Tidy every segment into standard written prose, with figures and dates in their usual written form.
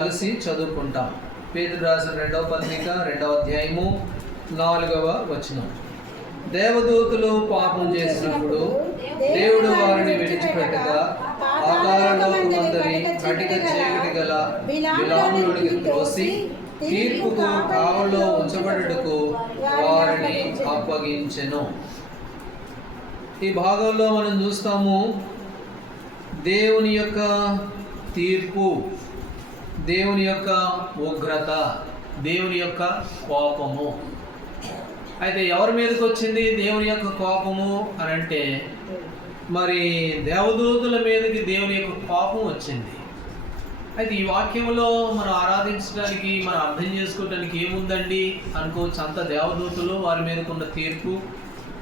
కలిసి చదువుకుంటాం. పేతురు రాసిన 2వ పత్రిక 2వ అధ్యాయము 4వ వచనం. దేవదూతలు పాపం చేసినప్పుడు దేవుడు వారిని విడిచిపెట్టగా ఆకారంలోకి కటిక చీకటి గల బిలాములోనికి త్రోసి తీర్పుకు కావల్లో ఉంచబడుటకు వారిని అప్పగించెను. ఈ భాగంలో మనం చూస్తాము దేవుని యొక్క తీర్పు, దేవుని యొక్క ఉగ్రత, దేవుని యొక్క కోపము. అయితే ఎవరి మీదకి వచ్చింది దేవుని యొక్క కోపము అని అంటే, మరి దేవదూతుల మీదకి దేవుని యొక్క కోపం వచ్చింది. అయితే ఈ వాక్యంలో మనం ఆరాధించడానికి, మనం అర్థం చేసుకోవడానికి ఏముందండి అనుకోవచ్చు. అంత దేవదూతులు, వారి మీదకు ఉన్న తీర్పు,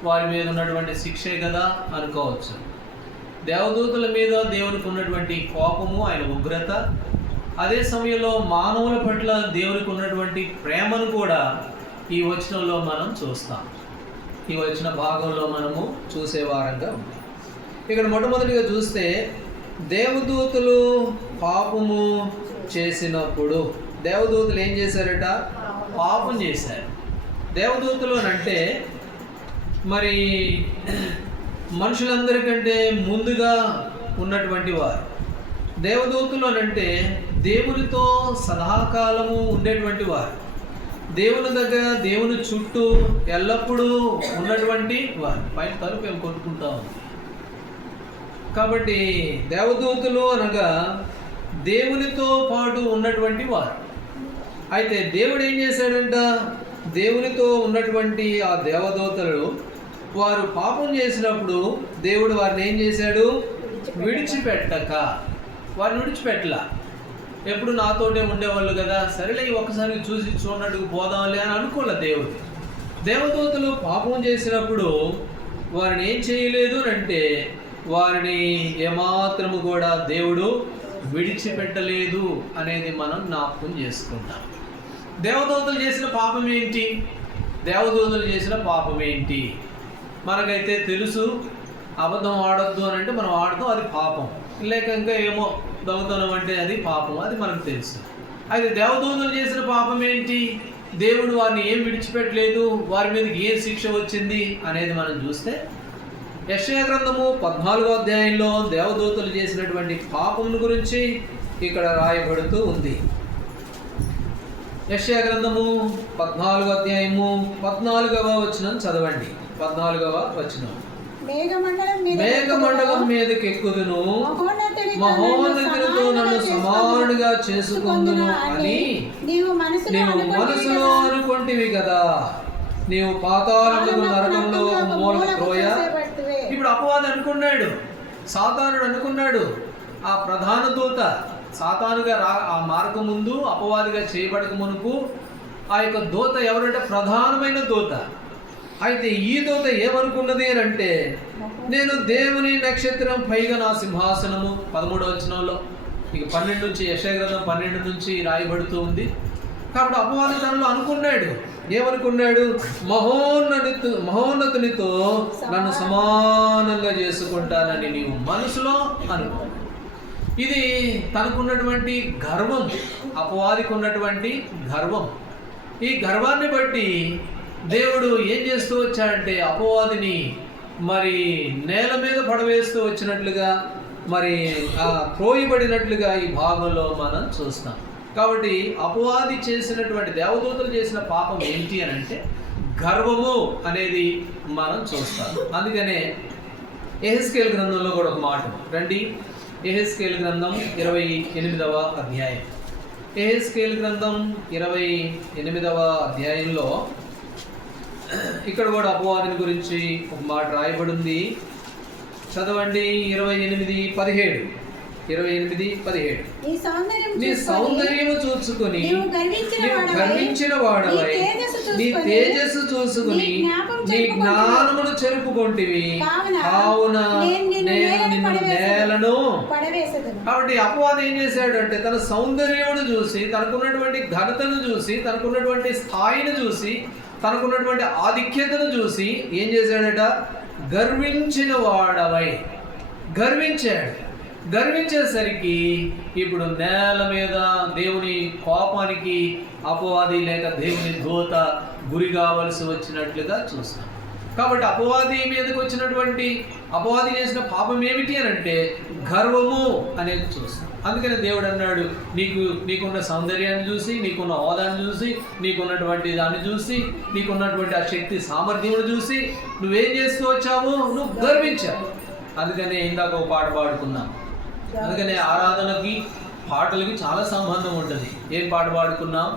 వారి మీద ఉన్నటువంటి శిక్షే కదా అనుకోవచ్చు. దేవదూతుల మీద దేవునికి ఉన్నటువంటి కోపము, ఆయన ఉగ్రత, అదే సమయంలో మానవుల పట్ల దేవునికి ఉన్నటువంటి ప్రేమను కూడా ఈ వచనంలో మనం చూస్తాం. ఈ వచన భాగంలో మనము చూసేవారంగా ఉంది. ఇక్కడ మొట్టమొదటిగా చూస్తే దేవదూతలు పాపము చేసినప్పుడు, దేవదూతలు ఏం చేశారట? పాపం చేశారు. దేవదూతలు అంటే మరి మనుషులందరికంటే ముందుగా ఉన్నటువంటి వారు. దేవదూతలు అంటే దేవునితో సదాకాలము ఉండేటువంటి వారు, దేవుని దగ్గర, దేవుని చుట్టూ ఎల్లప్పుడూ ఉన్నటువంటి వారు. పైన తలుపు ఏం కొట్టుకుంటా ఉంది. కాబట్టి దేవదూతలు అనగా దేవునితో పాటు ఉన్నటువంటి వారు. అయితే దేవుడు ఏం చేశాడంట? దేవునితో ఉన్నటువంటి ఆ దేవదూతలు వారు పాపం చేసినప్పుడు దేవుడు వారిని ఏం చేశాడు? విడిచిపెట్టక, వారిని విడిచిపెట్టలా. ఎప్పుడు నాతోటే ఉండేవాళ్ళు కదా, సరేలే ఒక్కసారి చూసి చూడట్టుకు పోదాంలే అని అనుకోలే దేవుడు. దేవదూతలు పాపం చేసినప్పుడు వారిని ఏం చేయలేదు అంటే, వారిని ఏమాత్రము కూడా దేవుడు విడిచిపెట్టలేదు అనేది మనం జ్ఞాపకం చేసుకుంటాం. దేవదూతలు చేసిన పాపం ఏంటి? దేవదూతలు చేసిన పాపం ఏంటి? మనకైతే తెలుసు. అబద్ధం ఆడొద్దు అని అంటే మనం ఆడతాం, అది పాపం. లేక ఇంకా ఏమో దొంగతనం అంటే అది పాపం, అది మనకు తెలుసు. అయితే దేవదూతలు చేసిన పాపం ఏంటి? దేవుడు వారిని ఏం విడిచిపెట్టలేదు, వారి మీదకి ఏం శిక్ష వచ్చింది అనేది మనం చూస్తే యెషయా గ్రంథము 14వ అధ్యాయంలో దేవదూతలు చేసినటువంటి పాపం గురించి ఇక్కడ రాయబడుతూ ఉంది. యెషయా గ్రంథము 14వ అధ్యాయము 14వ వచనం చదవండి. 14వ వచనం. మేఘమండలం మీదకి ఎక్కుదును, మహోన్నతునితో నన్ను సమానుడిగా చేసుకుందును అని నీవు మనసులో అనుకుంటివి కదా. నీవు పాతాళమునకు నరకంలో మూల త్రోయ. ఇప్పుడు అపవాది అనుకున్నాడు, సాతానుడు అనుకున్నాడు, ఆ ప్రధాన దూత సాతానుగా ఆ మార్గం ముందు అపవాదిగా చేయబడక మునుపు ఆ యొక్క దూత ఎవరంటే ప్రధానమైన దూత. అయితే ఈ దూత ఏమనుకున్నది అని అంటే, నేను దేవుని నక్షత్రం పైగా నా సింహాసనము. 13వ వచనంలో ఇక 12 నుంచి, యెషయా గ్రంథం 12 నుంచి రాయబడుతూ ఉంది. కాబట్టి అపవాది తనలో అనుకున్నాడు, ఏమనుకున్నాడు? మహోన్నతునితో నన్ను సమానంగా చేసుకుంటానని నీవు మనసులో అనుకున్నాడు. ఇది తనకున్నటువంటి గర్వం, అపవాదికి ఉన్నటువంటి గర్వం. ఈ గర్వాన్ని బట్టి దేవుడు ఏం చేస్తూ వచ్చాడంటే, అపవాదిని మరి నేల మీద పడవేస్తూ వచ్చినట్లుగా, మరి త్రోయబడినట్లుగా ఈ భాగంలో మనం చూస్తాం. కాబట్టి అపవాది చేసినటువంటి, దేవదూతలు చేసిన పాపం ఏంటి అని అంటే గర్వము అనేది మనం చూస్తాం. అందుకనే యెహెజ్కేలు గ్రంథంలో కూడా ఒక మాట రండి. యెహెజ్కేలు గ్రంథం 28వ అధ్యాయం. యెహెజ్కేలు గ్రంథం 28వ అధ్యాయంలో ఇక్కడ కూడా అపవాదిని గురించి ఒక మాట రాయబడింది. చదవండి. 28:17. నీ సౌందర్యము చూచుకుని గర్వించిన వాడవై నీ తేజస్సు చూసుకుని నీ జ్ఞానమును చెరుపుకొంటివి, కావున నేను నిన్ను నేలను. కాబట్టి అపవాది ఏం చేశాడు అంటే, తన సౌందర్యమును చూసి, తనకున్నటువంటి ఘనతను చూసి, తనకున్నటువంటి స్థాయిని చూసి, తనకున్నటువంటి ఆధిక్యతను చూసి ఏం చేశాడట? గర్వించిన వాడవై, గర్వించాడు. గర్వించేసరికి ఇప్పుడు నేల మీద దేవుని కోపానికి అపవాది లేక దేవుని దూత గురి కావలసి వచ్చినట్లుగా చూస్తాం. కాబట్టి అపవాది మీదకి వచ్చినటువంటి అపవాది చేసిన పాపం ఏమిటి అని అంటే గర్వము అనేది చూస్తాం. అందుకని దేవుడు అన్నాడు, నీకున్న సౌందర్యాన్ని చూసి, నీకున్న హోదాన్ని చూసి, నీకున్నటువంటి దాన్ని చూసి, నీకున్నటువంటి ఆ శక్తి సామర్థ్యమును చూసి నువ్వేం చేస్తూ వచ్చావు, నువ్వు గర్వించావు. అందుకనే ఇందాక ఒక పాట పాడుకున్నాం. అందుకనే ఆరాధనకి పాటలకి చాలా సంబంధం ఉంటుంది. ఏం పాట పాడుకున్నాం?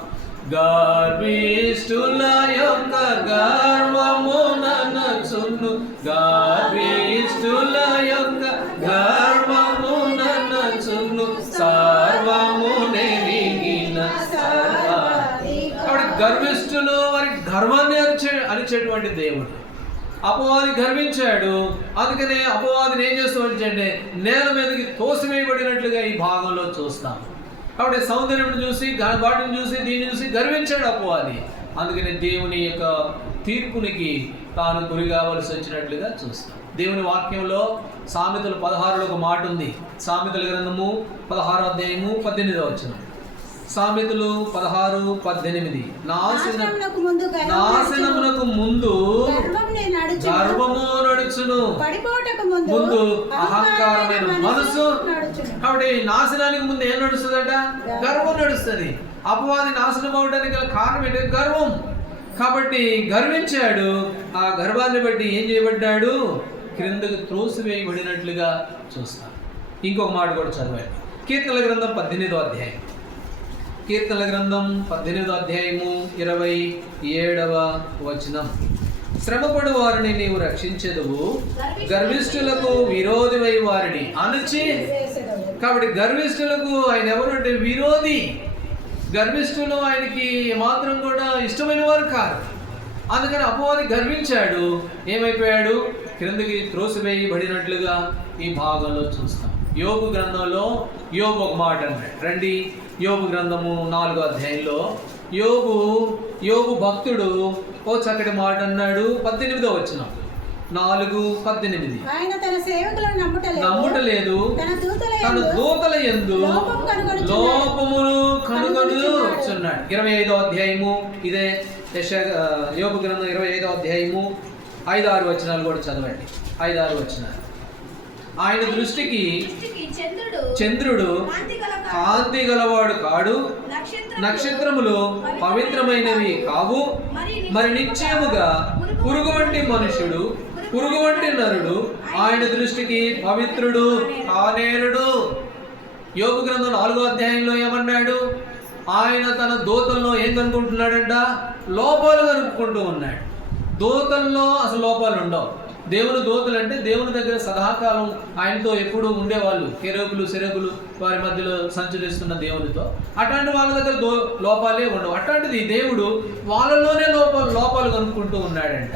గర్విష్ఠుల యొక్క గర్వము నన్నచును, గర్విష్ఠుల యొక్క గర్వము నన్నచును, సర్వము నెరిగిన సర్వాధికారి. కాబట్టి గర్విష్ఠులు వారి గర్వాన్ని అరిచేటువంటి దేవుడు. అపవాది గర్వించాడు, అందుకనే అపవాదిని ఏం చేస్తూ వచ్చండి, నేల మీదకి తోసివేయబడినట్లుగా ఈ భాగంలో చూస్తాం. కాబట్టి సౌందర్యం చూసి, వాటిని చూసి, దీన్ని చూసి గర్వించాడు అపవాది. అందుకనే దేవుని యొక్క తీర్పునికి తాను గురి కావలసి వచ్చినట్లుగా చూస్తాం. దేవుని వాక్యంలో సామెతలు 16లో ఒక మాట ఉంది. సామెతల గ్రంథము 16వ అధ్యాయము 18వ వచనం. సామెతలు 16:18. నాశనమునకు ముందు గర్వము నడుచును, ముందు అహంకారమైన మనసు. కాబట్టి నాశనానికి ముందు ఏం నడుస్తుందట? గర్వం నడుస్తుంది. అపవాది నాశనం అవడానికి గల కారణం ఏంటంటే గర్వం. కాబట్టి గర్వించాడు, ఆ గర్వాన్ని బట్టి ఏం చేయబడ్డాడు? క్రిందకు త్రోసివేయబడినట్లుగా చూస్తాం. ఇంకొక మాట కూడా చదవాలి. కీర్తనల గ్రంథం 18వ అధ్యాయం. కీర్తనల గ్రంథం 18వ అధ్యాయము 27వ వచనం. శ్రమపడు వారిని నీవు రక్షించెదవు, గర్విష్ఠులకు విరోధివై వారిని అణచి. కాబట్టి గర్విష్ఠులకు ఆయన ఎవరంటే విరోధి. గర్విష్ఠులు ఆయనకి మాత్రం కూడా ఇష్టమైన వారు కాదు. అందుకని అపవాది గర్వించాడు, ఏమైపోయాడు? క్రిందకి త్రోసివేయబడినట్లుగా ఈ భాగంలో చూస్తాం. యోబు గ్రంథంలో యోబు ఒక మాట అన్నాడు. రండి, యోబు గ్రంథము 4వ అధ్యాయంలో యోబు భక్తుడు ఓ చక్కటి మాట అన్నాడు. 18వ వచనం. 4:18. ఆయన తన సేవకులను నమ్ముటలేదు, తన దూతల యందు లోపమును కనుగొనుచున్నాడు. 25వ అధ్యాయము ఇదే యోబు గ్రంథం 25వ అధ్యాయము 5-6 వచనాలు కూడా చదవండి. 5-6 వచనాలు. ఆయన దృష్టికి చంద్రుడు కాంతి గలవాడు కాడు, నక్షత్రములు పవిత్రమైనవి కావు. మరి నిశ్చయముగా పురుగు వంటి మనుషుడు, పురుగు వంటి నరుడు ఆయన దృష్టికి పవిత్రుడు కానేరుడు. యోబు గ్రంథం 4వ అధ్యాయంలో ఏమన్నాడు? ఆయన తన దూతల్లో ఏం కనుక్కుంటున్నాడంట? లోపాలు కనుక్కుంటూ ఉన్నాడు. దూతల్లో అసలు లోపాలు ఉండవు. దేవుని దూతలు అంటే దేవుని దగ్గర సదాకాలం ఆయనతో ఎప్పుడూ ఉండేవాళ్ళు. కెరూబులు సెరగులు వారి మధ్యలో సంచరిస్తున్న దేవునితో. అట్లాంటి వాళ్ళ దగ్గర లోపాలే ఉండవు. అట్లాంటిది దేవుడు వాళ్ళలోనే లోపాలు కనుక్కుంటూ ఉన్నాడంట.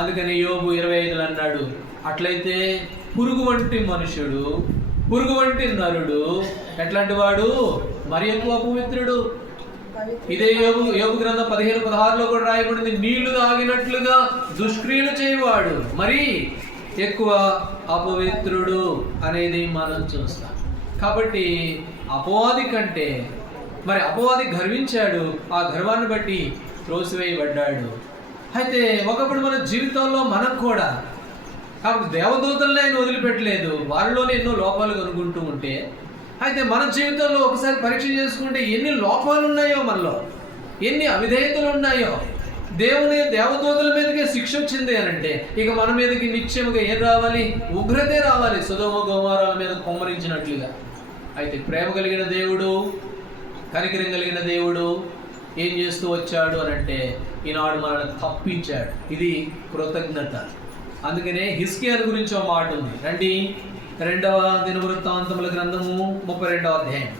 అందుకని యోబు 25లో అన్నాడు, అట్లయితే పురుగు వంటి మనుషుడు, పురుగు వంటి నరుడు ఎట్లాంటి వాడు? మరి ఎక్కువ అపవిత్రుడు. ఇదే యోబు గ్రంథం 15:16లో కూడా రాయబడింది, నీళ్లు తాగినట్లుగా దుష్క్రియలు చేయవాడు మరి ఎక్కువ అపవిత్రుడు అనేది మనం చూస్తాం. కాబట్టి అపవాది కంటే మరి అపవాది గర్వించాడు, ఆ గర్వాన్ని బట్టి త్రోసివేయబడ్డాడు. అయితే ఒకప్పుడు మన జీవితంలో మనం కూడా, కాబట్టి దేవదూతల్ని ఆయన వదిలిపెట్టలేదు, వారిలోనే ఎన్నో లోపాలు కనుగొంటూ ఉంటే, అయితే మన జీవితంలో ఒకసారి పరీక్ష చేసుకుంటే ఎన్ని లోపాలు ఉన్నాయో, మనలో ఎన్ని అవిధేయతలు ఉన్నాయో. దేవదూతల మీదకే శిక్ష వచ్చింది అని అంటే ఇక మన మీదకి నిశ్చయముగా ఏం రావాలి? ఉగ్రతే రావాలి, సొదొమ గొమొర్రా మీద కుమ్మరించినట్లుగా. అయితే ప్రేమ కలిగిన దేవుడు, కనికరం కలిగిన దేవుడు ఏం చేస్తూ వచ్చాడు అని అంటే ఈనాడు మనల్ని తప్పించాడు. ఇది కృతజ్ఞత. అందుకనే హిజ్కియా గురించి ఒక మాట ఉంది. రండి, 2వ దినవృత్తాంతముల గ్రంథము 32వ అధ్యాయం.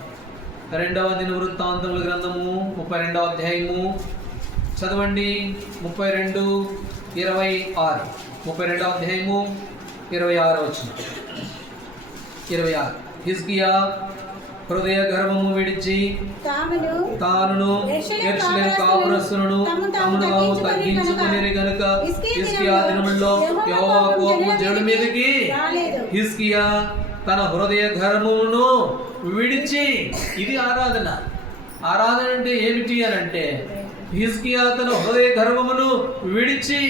2వ దినవృత్తాంతముల గ్రంథము 32వ అధ్యాయము చదవండి. 32:26. 32వ అధ్యాయము 26వ వచనం. 26. హిజ్కియా హృదయ గర్వము విడిచి తానును యెరూషలేము కాపురస్తులను తమను తగ్గించుకునేది గనుక హిజ్కియా దినముల్లో యెహోవా కోపము జనుల మీదకి. హిజ్కియా తన హృదయ గర్వమును విడిచి, ఇది ఆరాధన. ఆరాధన అంటే ఏమిటి అని అంటే హిజ్కియా తన హృదయ గర్వమును విడిచి,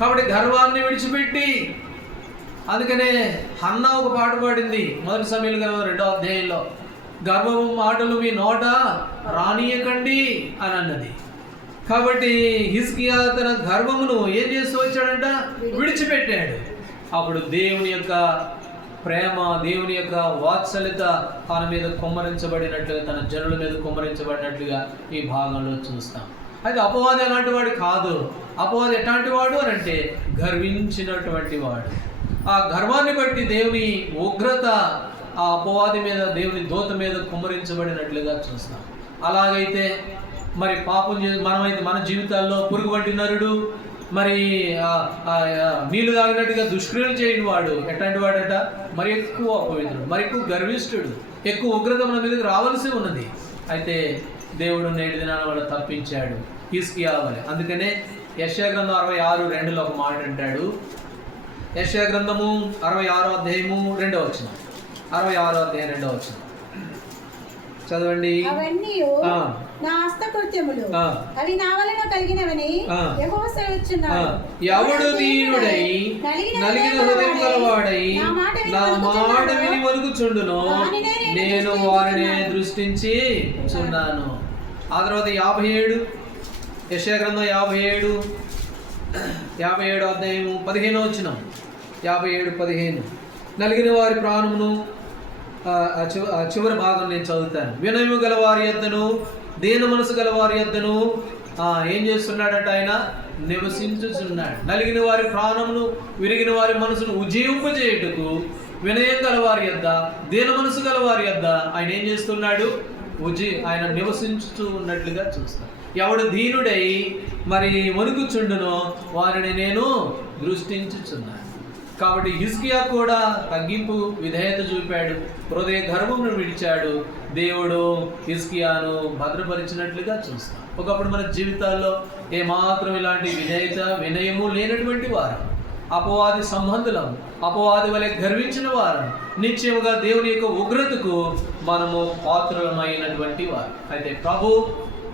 కాబట్టి గర్వాన్ని విడిచిపెట్టి, అందుకనే హన్నా ఒక పాట పాడింది 1 సమూయేలు గ్రంథం 2వ అధ్యాయంలో, గర్వము మాటలు మీ నోట రానియకండి అని అన్నది. కాబట్టి హిజ్కియా తన గర్వమును ఏం చేస్తూ వచ్చాడంట, విడిచిపెట్టాడు. అప్పుడు దేవుని యొక్క ప్రేమ, దేవుని యొక్క వాత్సల్యత తన మీద కుమ్మరించబడినట్లుగా, తన జనుల మీద కుమ్మరించబడినట్లుగా ఈ భాగంలో చూస్తాం. అయితే అపవాది అలాంటి వాడు కాదు. అపవాది ఎట్లాంటి వాడు అని అంటే గర్వించినటువంటి వాడు. ఆ గర్వాన్ని బట్టి దేవుని ఉగ్రత ఆ అపవాది మీద, దేవుని దూత మీద కుమ్మరించబడినట్లుగా చూస్తాం. అలాగైతే మరి పాపం మనమైతే మన జీవితాల్లో పురుగు వంటి నరుడు, మరి నీళ్లు తాగినట్టుగా దుష్క్రియలు చేయని వాడు ఎట్లాంటి వాడట, మరి ఎక్కువ అపవిత్రుడు, మరి ఎక్కువ గర్విష్ఠుడు, ఎక్కువ ఉగ్రత మన మీదకి రావాల్సి ఉన్నది. అయితే దేవుడు నేటి దినాన వాడు తప్పించాడు హిజ్కియా వలె. అందుకనే యెషయా గ్రంథం 66:2 ఒక మాట అంటాడు. యెషయా గ్రంథము 66వ అధ్యాయము 2వ వచనం, 66వ అధ్యాయం 2వ వచనం చదవండి. అవన్నీ నా హస్తకృత్యములు, అవి నా వలన కలిగినవని యెహోవా సెలవిస్తున్నాడు. ఎవడు దీనుడై నలిగిన హృదయం గలవాడై నా మాట విని వణుకుచుండునో నేను వారిని దృష్టించి చున్నాను. ఆ తర్వాత 57 యెషయా గ్రంథం 57వ అధ్యాయము 15వ వచనం, 57:15 నలిగిన వారి ప్రాణమును, చివరి భాగం నేను చదువుతాను. వినయము గల వారి యొద్దను, దీన మనసు గల వారి యొద్దను ఏం చేస్తున్నాడట, ఆయన నివసించుచున్నాడు. నలిగిన వారి ప్రాణమును, విరిగిన వారి మనసును ఉజ్జీవింపజేయుటకు వినయం గల వారి యొద్ద, దీన మనసు గల వారి యొద్ద ఆయన ఏం చేస్తున్నాడు, ఆయన నివసించుతూ ఉన్నట్లుగా చూస్తాడు. ఎవడు దీనుడై మరి వణుకుచుండునో వారిని నేను దృష్టించుచున్నాను. కాబట్టి హిజ్కియా కూడా తగ్గింపు, విధేయత చూపాడు, హృదయ గర్వమును విడిచాడు. దేవుడు హిజ్కియాను భద్రపరిచినట్లుగా చూస్తాం. ఒకప్పుడు మన జీవితాల్లో ఏమాత్రం ఇలాంటి విధేయత, వినయము లేనటువంటి వారు, అపవాది సంబంధులం, అపవాది వలె గర్వించిన వారు, నిశ్చయముగా దేవుని యొక్క ఉగ్రతకు మనము పాత్రులమైనటువంటి వారు. అయితే ప్రభు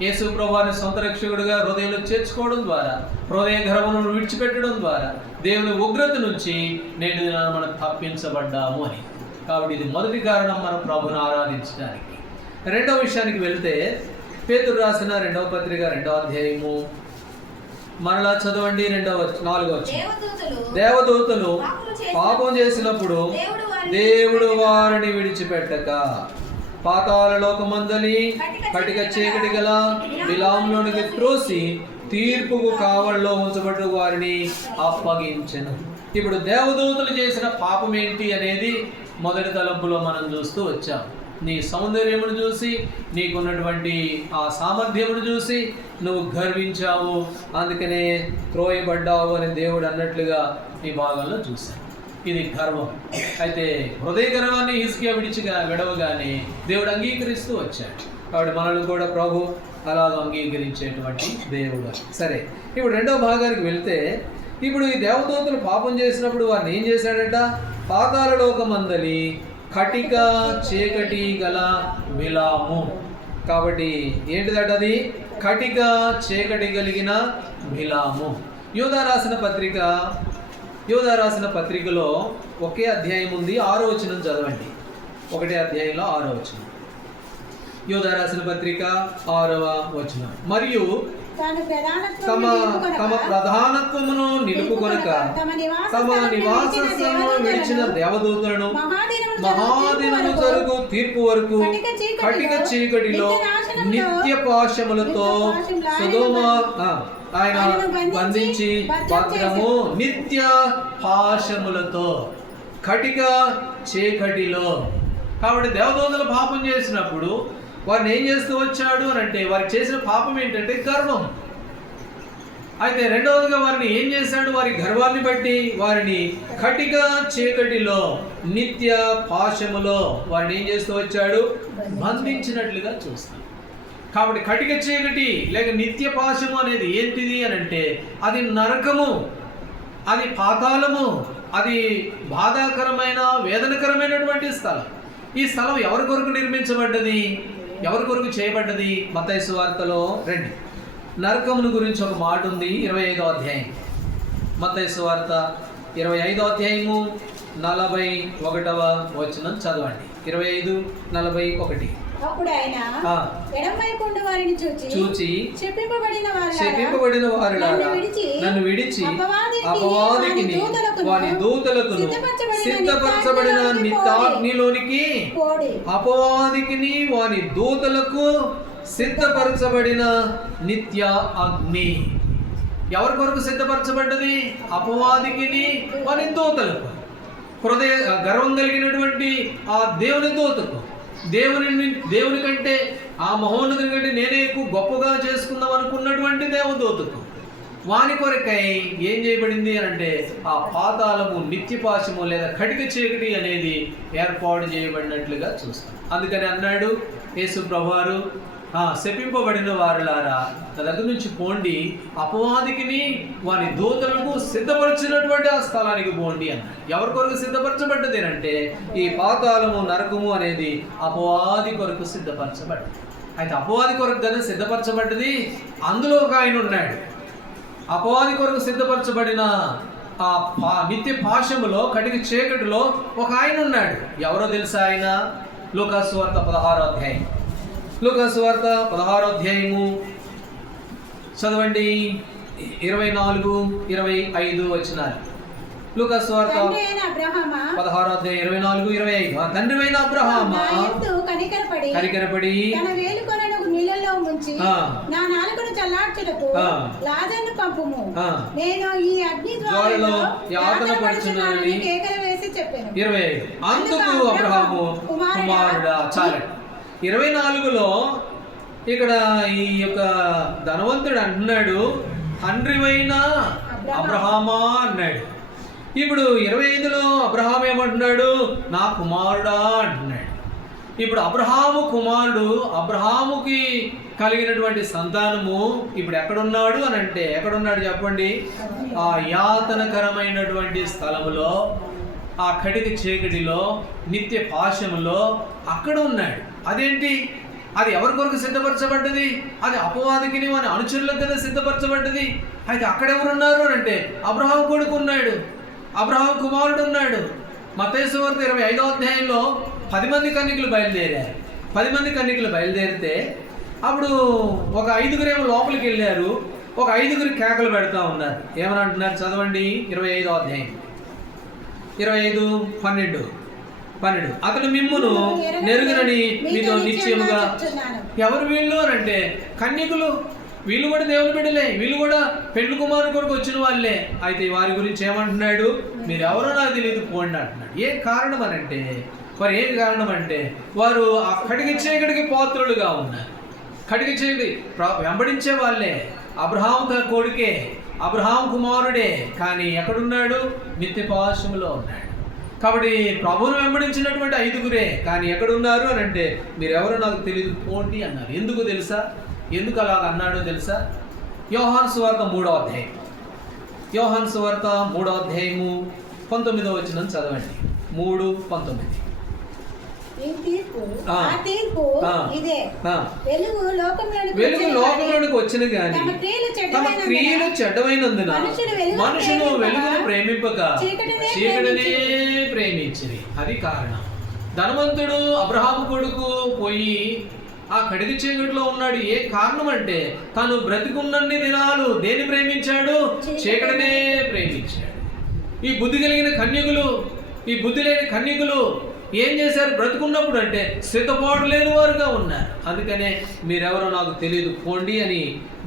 యేసు ప్రభువాన్ని సొంత రక్షకుడిగా హృదయంలో చేర్చుకోవడం ద్వారా, హృదయ గర్వమును విడిచిపెట్టడం ద్వారా దేవుని ఉగ్రత నుంచి నేటి దినాన మనం తప్పించబడ్డాము అని. కాబట్టి ఇది మొదటి కారణం మనం ప్రభుని ఆరాధించడానికి. రెండవ విషయానికి వెళ్తే పేతురు రాసిన 2వ పత్రిక 2వ అధ్యాయము మరలా చదవండి. 4వ వచనం. దేవదూతలు పాపం చేసినప్పుడు దేవుడు వారిని విడిచిపెట్టక పాతాళ లోకమందని కటిక చీకటి గల బిలాంలోనికి త్రోసి తీర్పుకు కావల్లో ఉంచబడ్డ వారిని అప్పగించెను. ఇప్పుడు దేవదూతలు చేసిన పాపం ఏంటి అనేది మొదటి తలంపులో మనం చూస్తూ వచ్చాం. నీ సౌందర్యమును చూసి, నీకున్నటువంటి ఆ సామర్థ్యమును చూసి నువ్వు గర్వించావు, అందుకనే త్రోయబడ్డావు అని దేవుడు అన్నట్లుగా ఈ భాగంలో చూశాను. ఇది గర్వం. అయితే హృదయ గర్వాన్ని హిజ్కియా విడవగానే దేవుడు అంగీకరిస్తూ వచ్చాడు. కాబట్టి మనల్ని కూడా ప్రభు అలాగ అంగీకరించేటువంటి దేవుడు. సరే, ఇప్పుడు రెండవ భాగానికి వెళ్తే, ఇప్పుడు ఈ దేవదూతలు పాపం చేసినప్పుడు వారిని ఏం చేశాడట, పాతాళ లోకమందలి కటిక చీకటి గల బిలాము. కాబట్టి ఏంటిదట అది, కటిక చీకటి కలిగిన బిలాము. యూదా రాసిన పత్రికలో ఒకే అధ్యాయం ఉంది, 6వ వచనం చదవండి. ఒకటే అధ్యాయంలో 6వ వచనం. యూదా రాసిన పత్రిక 6వ వచనం. మరియు తమ ప్రధానత్వమును నిలుపుకొనక తమ నివాసస్థలమును విడిచిన దేవదూతలను మహాదినము జరుగు తీర్పు వరకు కటిక చీకటిలో నిత్య పాశములతో సొదొమ ఆయన బంధించి భద్రము, నిత్య పాశములతో కటిక చీకటిలో. కాబట్టి దేవదూతలు పాపం చేసినప్పుడు వారిని ఏం చేస్తూ వచ్చాడు అని అంటే, వారికి చేసిన పాపం ఏంటంటే గర్వం. అయితే రెండవదిగా వారిని ఏం చేశాడు, వారి గర్వాన్ని బట్టి వారిని కటిక చీకటిలో నిత్య పాశములో వారిని ఏం చేస్తూ వచ్చాడు, బంధించినట్లుగా చూస్తాం. కాబట్టి కటిక చీకటి లేక నిత్య పాశము అనేది ఏంటిది అని అంటే, అది నరకము, అది పాతాళము, అది బాధాకరమైన వేదనకరమైనటువంటి స్థలం. ఈ స్థలం ఎవరి కొరకు నిర్మించబడ్డది, ఎవరి కొరకు చేయబడ్డది? మత్తయి సువార్తలో రండి, నరకమును గురించి ఒక మాట ఉంది. 25వ అధ్యాయం, మత్తయి సువార్త 25వ అధ్యాయము 41వ వచనం చదవండి. 25:41. అప్పుడు ఆయన ఎడమవైపు ఉండు వారిని చూచి చెప్పింపబడిన వారులారా నన్ను విడిచి అపవాదికిని వాని దూతలకును సిద్ధపరచబడిన నిత్యాగ్నిలోనికి అపవాదికిని వాని దూతలకు సిద్ధపరచబడిన నిత్య అగ్ని. ఎవరి కొరకు సిద్ధపరచబడ్డది? అపవాదికిని వాని దూతలకు. హృదయ గర్వం కలిగినటువంటి ఆ దేవుని దూతకు, దేవుని కంటే, ఆ మహోన్నతుని కంటే నేనే ఎక్కువ గొప్పగా చేసుకుందాం అనుకున్నటువంటి దేవదూతకు, వాని కొరకై ఏం చేయబడింది అంటే ఆ పాతాళము, నిత్యపాశము లేదా కటిక చీకటి అనేది ఏర్పాటు చేయబడినట్లుగా చూస్తాం. అందుకని అన్నాడు యేసు ప్రభువారు, శపింపబడిన వారులారా నా దగ్గర నుంచి పోండి, అపవాదికిని వాని దూతలకు సిద్ధపరిచినటువంటి ఆ స్థలానికి పోండి అన్నాడు. ఎవరి కొరకు సిద్ధపరచబడ్డది అంటే ఈ పాతాళము, నరకము అనేది అపవాది కొరకు సిద్ధపరచబడ్డది. అయితే అపవాది కొరకు కదా సిద్ధపరచబడ్డది, అందులో ఒక ఆయన ఉన్నాడు. అపవాది కొరకు సిద్ధపరచబడిన ఆ నిత్య పాశములో, కటిక చీకటిలో ఒక ఆయన ఉన్నాడు. ఎవరో తెలుసా ఆయన? లూకాసు వార్త 16వ అధ్యాయం, లూకాసు వార్త 16వ అధ్యాయము చదవండి. 24-25 వచనాలు. లూకాసు వార్త 16వ అధ్యాయం 24-25. తండ్రివైన అబ్రహామా కనికరపడి తన వేలుకొనను నీళ్ళలో ముంచి నా నాలుకను చల్లార్చుటకు లాజరును పంపుము, నేను ఈ అగ్ని జ్వాలలో యాతన పడుచున్నానని కేకలు వేసి చెప్పాను. 25. అందుకు అబ్రహాము కుమారుడా. చాలండి. 24లో ఇక్కడ ఈ యొక్క ధనవంతుడు అంటున్నాడు, తండ్రివైన అబ్రహామా అన్నాడు. ఇప్పుడు 25లో అబ్రహాం ఏమంటున్నాడు? నా కుమారుడా అంటున్నాడు. ఇప్పుడు అబ్రహాము కుమారుడు, అబ్రహాముకి కలిగినటువంటి సంతానము ఇప్పుడు ఎక్కడున్నాడు అని అంటే, ఎక్కడున్నాడు చెప్పండి? ఆ యాతనకరమైనటువంటి స్థలములో, ఆ కటిక చీకటిలో, నిత్య పాశములో అక్కడ ఉన్నాడు. అదేంటి? అది ఎవరి కొరకు సిద్ధపరచబడ్డది? అది అపవాదికి వాని అనుచరులకు కదా సిద్ధపరచబడ్డది. అయితే అక్కడ ఎవరున్నారు అని అంటే అబ్రహాం కొడుకు ఉన్నాడు, అబ్రహాం కుమారుడు ఉన్నాడు. మత్తయి సువార్త 25వ అధ్యాయంలో 10 మంది కన్యకులు బయలుదేరారు. 10 మంది కన్యకులు బయలుదేరితే అప్పుడు ఒక 5గురేమో లోపలికి వెళ్ళారు, ఒక 5గురు కేకలు పెడతా ఉన్నారు. ఏమని అంటున్నారు? చదవండి. 25వ అధ్యాయం 25:12. అతడు మిమ్మును నెరుగునని మీతో నిశ్చయముగా. ఎవరు వీళ్ళు అని అంటే కన్యకులు. వీళ్ళు కూడా దేవుని బిడ్డలే, వీళ్ళు కూడా పెళ్లి కుమారు కొరకు వచ్చిన వాళ్ళే. అయితే వారి గురించి ఏమంటున్నాడు? మీరు ఎవరో నాకు తెలియదు, పోండి అంటున్నాడు. ఏం కారణం అని అంటే, మరి ఏం కారణం అంటే వారు ఆ కటిక చీకటికి పాత్రులుగా ఉన్నారు. కటిక చీకటి వెంబడించే వాళ్ళే, అబ్రహాం కొడుకే, అబ్రహాం కుమారుడే, కానీ ఎక్కడున్నాడు? నిత్య పాశములో ఉన్నాడు. కాబట్టి ప్రభువును వెంబడించినటువంటి 5గురే, కానీ ఎక్కడున్నారు అని అంటే మీరెవరో నాకు తెలియదు, పోండి అన్నారు. ఎందుకు తెలుసా? ఎందుకు అలాగ అన్నాడో తెలుసా? యోహాను సువార్త 3వ అధ్యాయం, యోహాను సువార్త 3వ అధ్యాయము 19వ వచనం చదవండి. 3:19. వెలుగు లోకంలోనికి వచ్చిన గాని తమ క్రియలు చెడ్డమైనందున మనుషులు వెలుగును ప్రేమింపక చీకటినే ప్రేమించిరి. అది కారణం. ధనవంతుడు అబ్రహాము కొడుకు పోయి ఆ కటిక చీకటిలో ఉన్నాడు. ఏ కారణం అంటే తను బ్రతికున్నన్ని దినాలు దేన్ని ప్రేమించాడు? చీకటినే ప్రేమించాడు. ఈ బుద్ధి కలిగిన కన్యకులు, ఈ బుద్ధి లేని కన్యకులు ఏం చేశారు? బ్రతుకున్నప్పుడు అంటే సిద్ధపాటు లేని వారుగా ఉన్నారు. అందుకనే మీరెవరో నాకు తెలియదు, పోండి అని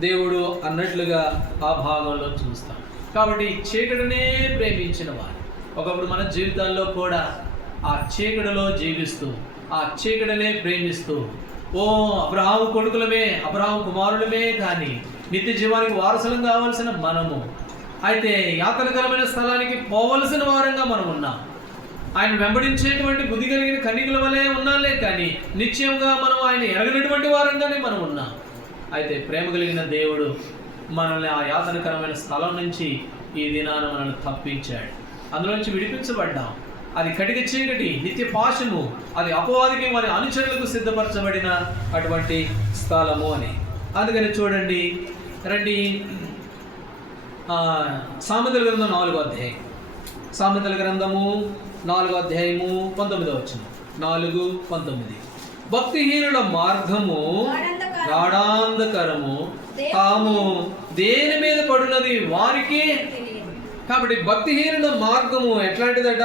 దేవుడు అన్నట్లుగా ఆ భాగంలో చూస్తాం. కాబట్టి చీకటినే ప్రేమించిన వారు ఒకప్పుడు మన జీవితాల్లో కూడా ఆ చీకటిలో జీవిస్తూ, ఆ చీకటినే ప్రేమిస్తూ, అబ్రహాము కొడుకులమే, అబ్రహాము కుమారులమే కానీ నిత్య జీవానికి వారసులం కావాల్సిన మనము అయితే యాతనకరమైన స్థలానికి పోవలసిన వారంగా మనం ఉన్నాం. ఆయన వెంబడించేటువంటి బుద్ధి కలిగిన కన్యకుల వలె ఉన్నాలే కానీ నిశ్చయంగా మనం ఆయన ఎరగనటువంటి వారంగానే మనం ఉన్నాం. అయితే ప్రేమ కలిగిన దేవుడు మనల్ని ఆ యాతనకరమైన స్థలం నుంచి ఈ దినాన మనల్ని తప్పించాడు. అందులోంచి విడిపించబడ్డాం. అది కటిక చీకటి, నిత్య పాశము, అది అపవాదికి మన అనుచరులకు సిద్ధపరచబడిన అటువంటి స్థలము అని. అందుకని చూడండి, రండి సామెతల గ్రంథం 4వ అధ్యాయం. సామెతల గ్రంథము 4వ అధ్యాయము 19వ వచనం. 4:19. భక్తిహీనుల మార్గము గాఢాంధకరము, తాము దేని మీద పడున్నది వారికి. కాబట్టి భక్తిహీనుల మార్గము ఎట్లాంటిదట?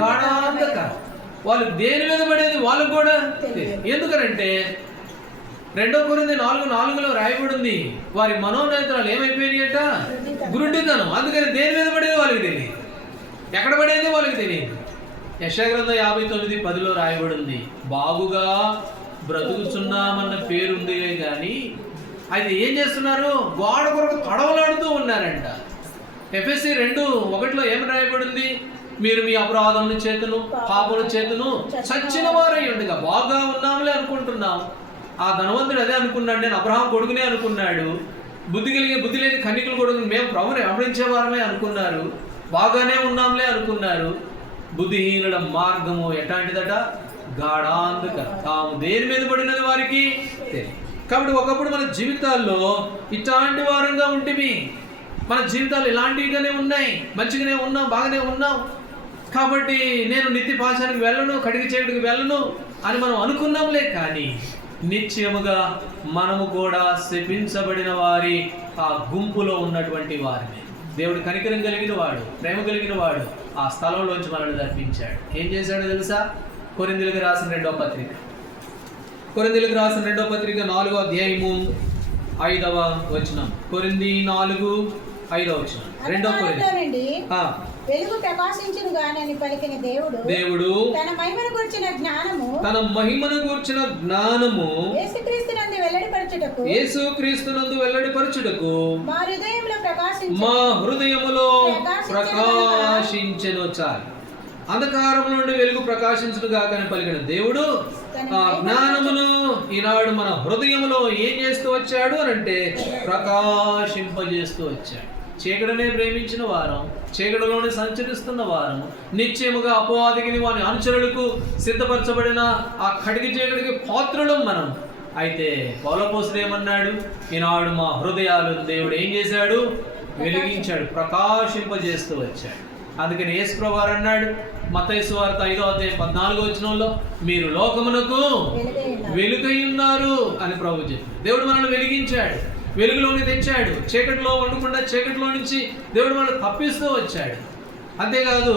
గాఢాంధకరం. వాళ్ళు దేని మీద పడేది వాళ్ళకు కూడా తెలియదు. ఎందుకనంటే 2 కొరింథీ 4:4 రాయబడి ఉంది, వారి మనోనేత్రాలు ఏమైపోయినాయట? గురుడితనం. అందుకని దేని మీద పడేది వాళ్ళకి తెలియదు, ఎక్కడ పడేది వాళ్ళకి తెలియదు. యెషయా గ్రంథం 59:10 రాయబడి ఉంది, బాగుగా బ్రతుకుచున్నామన్న పేరుందిలే కానీ అయితే ఏం చేస్తున్నారు? గోడ కొరకు తడవలాడుతూ ఉన్నారంట. ఎఫెసీ 2:1 ఏమి రాయబడింది? మీరు మీ అపరాధముల చేతును పాపముల చేతును చచ్చిన వారై ఉండగా. బాగా ఉన్నాంలే అనుకుంటున్నాం. ఆ ధనవంతుడు అదే అనుకున్నాడు, నేను అబ్రహాం కొడుకునే అనుకున్నాడు. బుద్ధి లేని కన్యకులు కొడుకుని మేము ప్రభుని వెంబడించే వారమే అనుకున్నారు. బాగానే ఉన్నాంలే అనుకున్నారు. బుద్ధిహీనుల మార్గము ఎట్లాంటిదట? గాఢాంధకరం, తాము దేని మీద పడినది వారికి తెలియదు. కాబట్టి ఒకప్పుడు మన జీవితాల్లో ఇట్లాంటి వారంగా ఉంటివి. మన జీవితాలు ఇలాంటివిగానే ఉన్నాయి, మంచిగానే ఉన్నాం, బాగానే ఉన్నాం. కాబట్టి నేను నిత్య పాశానికి వెళ్ళను, కడిగి చేయడానికి వెళ్ళను అని మనం అనుకున్నాంలే. కానీ నిశ్చయముగా మనము కూడా శపించబడిన వారి ఆ గుంపులో ఉన్నటువంటి వారిని దేవుడు కనికరం కలిగిన వాడు, ప్రేమ కలిగిన వాడు ఆ స్థలంలోంచి మనల్ని తప్పించాడు. ఏం చేశాడో తెలుసా? కొరింథీయులకు రాసిన 2వ పత్రిక. కొరింథీయులకు రాసిన 2వ పత్రిక 4వ అధ్యాయము 5వ వచనం. కొరింథీ 4:5 వచనం. 2వ కొరింథీ. వెలుగు ప్రకాశించును గాని పలికిన దేవుడు తన మహిమను గూర్చిన జ్ఞానము యేసుక్రీస్తునందు వెల్లడిపరచుటకు మా హృదయములో ప్రకాశించెను. చాలు. అంధకారం నుండి వెలుగు ప్రకాశించును గాకని పలికిన దేవుడు ఆ జ్ఞానమును ఈనాడు మన హృదయములో ఏం చేస్తూ వచ్చాడు అనంటే ప్రకాశింపజేస్తూ వచ్చాడు. చీకటినే ప్రేమించిన వారం, చీకటిలోనే సంచరిస్తున్న వారం, నిశ్చయముగా అపవాదికి వాని అనుచరులకు సిద్ధపరచబడిన ఆ కడిగి చీకటికి పాత్రలు మనం. అయితే పౌలపోస్తుడు ఏమన్నాడు? ఈనాడు మా హృదయాలు దేవుడు ఏం చేశాడు? వెలిగించాడు, ప్రకాశింపజేస్తూ వచ్చాడు. అందుకని యేసుప్రభువు వారు అన్నాడు మత్తయి సువార్త 5వ అధ్యాయం 14వ వచనంలో, మీరు లోకమునకు వెలుగై ఉన్నారు అని ప్రభువు చెప్పాడు. దేవుడు మనల్ని వెలిగించాడు, వెలుగులోని తెచ్చాడు. చీకటిలో ఉండకుండా చీకటిలో నుంచి దేవుడు మనల్ని తప్పిస్తూ వచ్చాడు. అంతేకాదు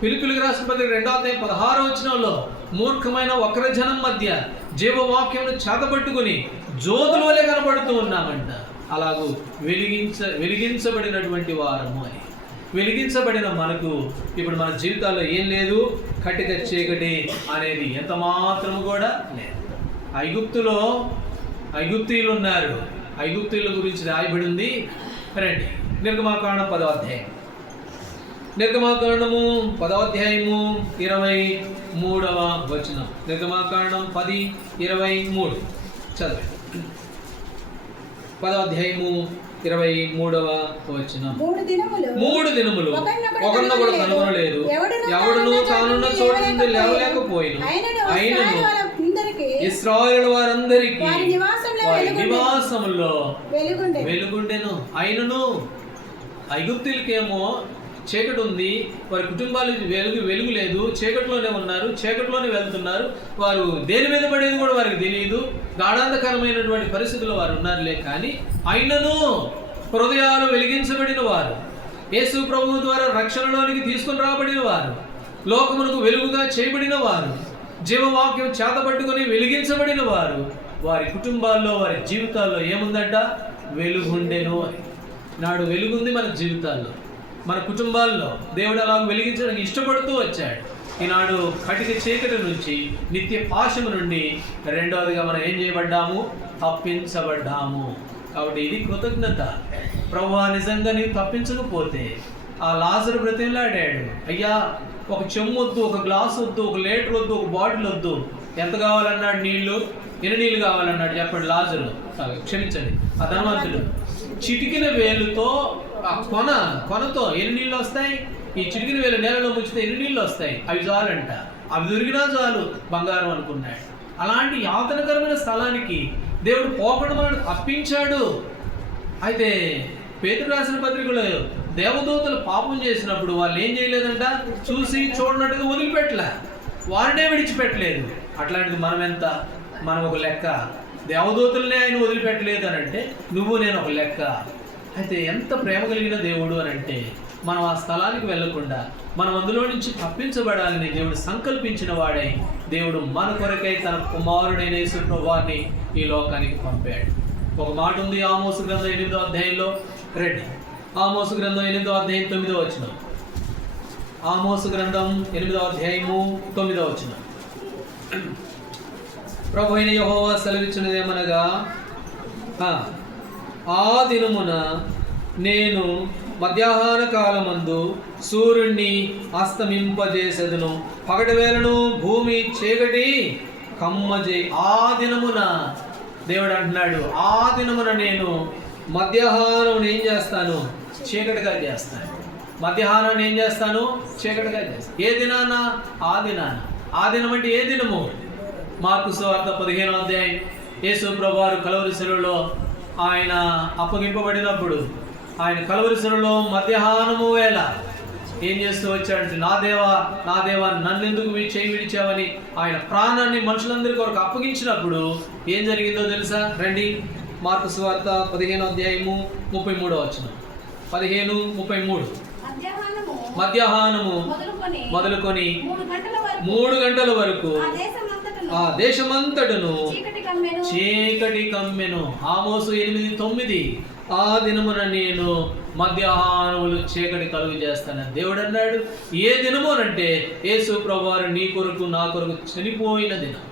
ఫిలిప్పీయులకు రాసిన పత్రిక 2వ అధ్యాయం 16వ వచనంలో, మూర్ఖమైన వక్రజనం మధ్య జీవవాక్యమును చేతపట్టుకుని జ్యోతులవలే కనబడుతూ ఉన్నామంట. అలాగూ వెలిగించబడినటువంటి వారము అని. వెలిగించబడిన మనకు ఇప్పుడు మన జీవితాల్లో ఏం లేదు, కటిక చీకటి అనేది ఎంత మాత్రము కూడా లేదు. ఐగుప్తీయులు ఉన్నారు. ఐగుప్తీయుల గురించి రాయబడి ఉంది. రండి నిర్గమాకాండం 10వ అధ్యాయం. నిర్గమాకాండము 10వ అధ్యాయము 23వ వచనం. నిర్గమాకాండం 10:23 చదవండి. 10వ అధ్యాయము 23వ వచనం. 3 దినములు ఒకరినొకడు కనుగొనలేదు, ఎవడును తానున్న చోటు నుండి లేవలేకపోయిను. అయినను ఇశ్రాయేలు వారందరికీ వారి నివాసములో వెలుగుండెను. అయినను ఐగుప్తీయులకేమో చీకటి ఉంది, వారి కుటుంబాలకు వెలుగు లేదు, చీకటిలోనే ఉన్నారు, చీకటిలోనే వెళ్తున్నారు. వారు దేని మీద పడేది కూడా వారికి తెలియదు. గాఢాంధకరమైనటువంటి పరిస్థితుల్లో వారు ఉన్నారులే. కానీ అయినను హృదయాలు వెలిగించబడిన వారు, యేసు ప్రభువు ద్వారా రక్షణలోనికి తీసుకుని రాబడిన వారు, లోకమునకు వెలుగుగా చేయబడిన వారు, జీవవాక్యం చేతపట్టుకుని వెలిగించబడిన వారు, వారి కుటుంబాల్లో వారి జీవితాల్లో ఏముందంట? వెలుగుండెను అని. నాడు వెలుగుంది మన జీవితాల్లో, మన కుటుంబాల్లో. దేవుడు అలా వెలిగించడానికి ఇష్టపడుతూ వచ్చాడు. ఈనాడు కటిక చీకటి నుంచి, నిత్య పాశము నుండి రెండవదిగా మనం ఏం చేయబడ్డాము? తప్పించబడ్డాము. కాబట్టి ఇది కృతజ్ఞత. ప్రభువా, నిజంగా నీవు తప్పించకపోతే ఆ లాజరు బ్రతిమలాడాడు, అయ్యా ఒక చెమ్ము వద్దు, ఒక గ్లాస్ వద్దు, ఒక లీటర్ వద్దు, ఒక బాటిల్ వద్దు, ఎంత కావాలన్నాడు? నీళ్లు. ఎన్ని నీళ్ళు కావాలన్నాడు చెప్పండి? లాజరు, క్షమించండి, ఆ ధనవంతుడు చిటికిన వేలుతో ఆ కొనతో ఎన్ని నీళ్ళు వస్తాయి? ఈ చిటికిన వేలు నేలలో ముంచితే ఎన్ని నీళ్ళు వస్తాయి, అవి చాలంట, అవి దొరికినా చాలు బంగారం అనుకున్నాడు. అలాంటి యాతనకరమైన స్థలానికి దేవుడు పోకుండా మనల్ని తప్పించాడు. అయితే పేతురు రాసిన పత్రికలో దేవదూతలు పాపం చేసినప్పుడు వాళ్ళు ఏం చేయలేదంట, చూసి చూడనట్టుగా వదిలిపెట్టలే, వారినే విడిచిపెట్టలేదు. అట్లాంటిది మనం ఎంత, మనం ఒక లెక్క. దేవదూతలనే ఆయన వదిలిపెట్టలేదు అని అంటే నువ్వు నేను ఒక లెక్క. అయితే ఎంత ప్రేమ కలిగిన దేవుడు అని అంటే మనం ఆ స్థలానికి వెళ్లకుండా మనం అందులో నుంచి తప్పించబడాలని దేవుడు సంకల్పించిన వాడై దేవుడు మన కొరకై తన కుమారుడైన యేసు ప్రభువుని ఈ లోకానికి పంపాడు. ఒక మాట ఉంది ఆమోసు గ్రంథం 8వ అధ్యాయంలో, రెడ్డి ఆమోసు గ్రంథం 8వ అధ్యాయం 9వ వచనం. ఆమోసు గ్రంథం 8వ అధ్యాయము 9వ వచనం. ప్రభు అయిన యెహోవా సెలవిచ్చినదేమనగా, ఆ దినమున నేను మధ్యాహ్న కాలమందు సూర్యుడిని అస్తమింపజేసేదను, పగటి వేళను భూమి చీకటి కమ్మజే. ఆ దినమున దేవుడు అంటున్నాడు, ఆ దినమున నేను మధ్యాహ్నం ఏం చేస్తాను, చీకటిగా చేస్తాను. మధ్యాహ్నాన్ని ఏం చేస్తాను, చీకటిగా చేస్తాను. ఏ దినాన, ఆ దినాన. ఆ దినం అంటే ఏ దినము? మార్కు సువార్త 15వ అధ్యాయం. యేసు ప్రభువారు కలువరి శిలువలో ఆయన అప్పగింపబడినప్పుడు ఆయన కలువరి శిలువలో మధ్యాహ్నము వేళ ఏం చేస్తూ వచ్చాడంటే, నా దేవా నన్నెందుకు చేయి విడిచావని ఆయన ప్రాణాన్ని మనుషులందరి కొరకు అప్పగించినప్పుడు ఏం జరిగిందో తెలుసా? రండి, మార్కు సువార్త 15వ అధ్యాయము 33వ వచనం. 15:33. మధ్యాహ్నము మొదలుకొని 3 గంటల వరకు ఆ దేశమంతటను చీకటి కమ్మెను. ఆమోసు 8:9. ఆ దినమున నేను మధ్యాహ్నములు చీకటి కలుగు చేస్తానని దేవుడు అన్నాడు. ఏ దినము అంటే యేసు ప్రభువారు నీ కొరకు నా కొరకు చనిపోయిన దినం.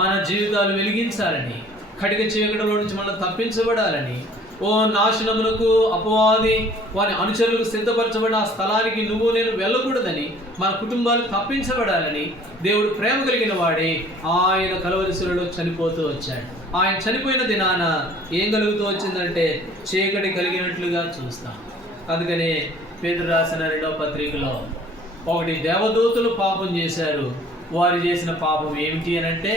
మన జీవితాలు వెలిగించాలని, కటిక చీకటిలో నుంచి మనం తప్పించబడాలని, ఓ నాశనమునకు అపవాది వారి అనుచరులకు సిద్ధపరచబడిన ఆ స్థలానికి నువ్వు నేను వెళ్ళకూడదని, మన కుటుంబాలు తప్పించబడాలని దేవుడు ప్రేమ కలిగిన వాడే ఆయన కలువరి శిలువలో చనిపోతూ వచ్చాడు. ఆయన చనిపోయిన దినాన ఏం కలుగుతూ వచ్చిందంటే చీకటి కలిగినట్లుగా చూస్తాం. అందుకనే పేతురు రాసిన 2వ పత్రికలో, ఒకటి దేవదూతలు పాపం చేశారు. వారు చేసిన పాపం ఏమిటి అని అంటే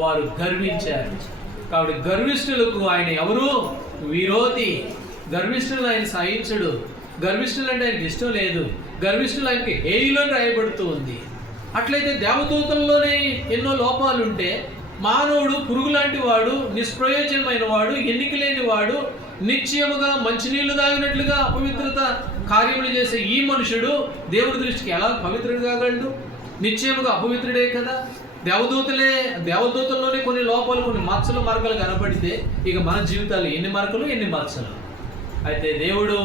వారు గర్వించారు. కాబట్టి గర్విష్ఠులకు ఆయన ఎవరు? విరోధి. గర్విష్ఠులు ఆయన సహించడు. గర్విష్ఠులు అంటే ఆయనకి ఇష్టం లేదు. గర్విష్ఠులు ఆయనకి హేయులో రాయబడుతూ ఉంది. అట్లయితే దేవదూతల్లోనే ఎన్నో లోపాలుంటే మానవుడు పురుగు లాంటి వాడు, నిష్ప్రయోజనమైన వాడు, ఎన్నిక లేని వాడు, నిశ్చయముగా మంచినీళ్లు తాగినట్లుగా అపవిత్రత కార్యములు చేసే ఈ మనుషుడు దేవుడి దృష్టికి ఎలా పవిత్రుడు కాగలడు? నిశ్చయముగా అపవిత్రుడే కదా. దేవదూతల్లోనే కొన్ని లోపాలు, కొన్ని మచ్చలు, మరకలు కనపడితే ఇక మన జీవితాలు ఎన్ని మరకలు, ఎన్ని మచ్చలు. అయితే దేవుడు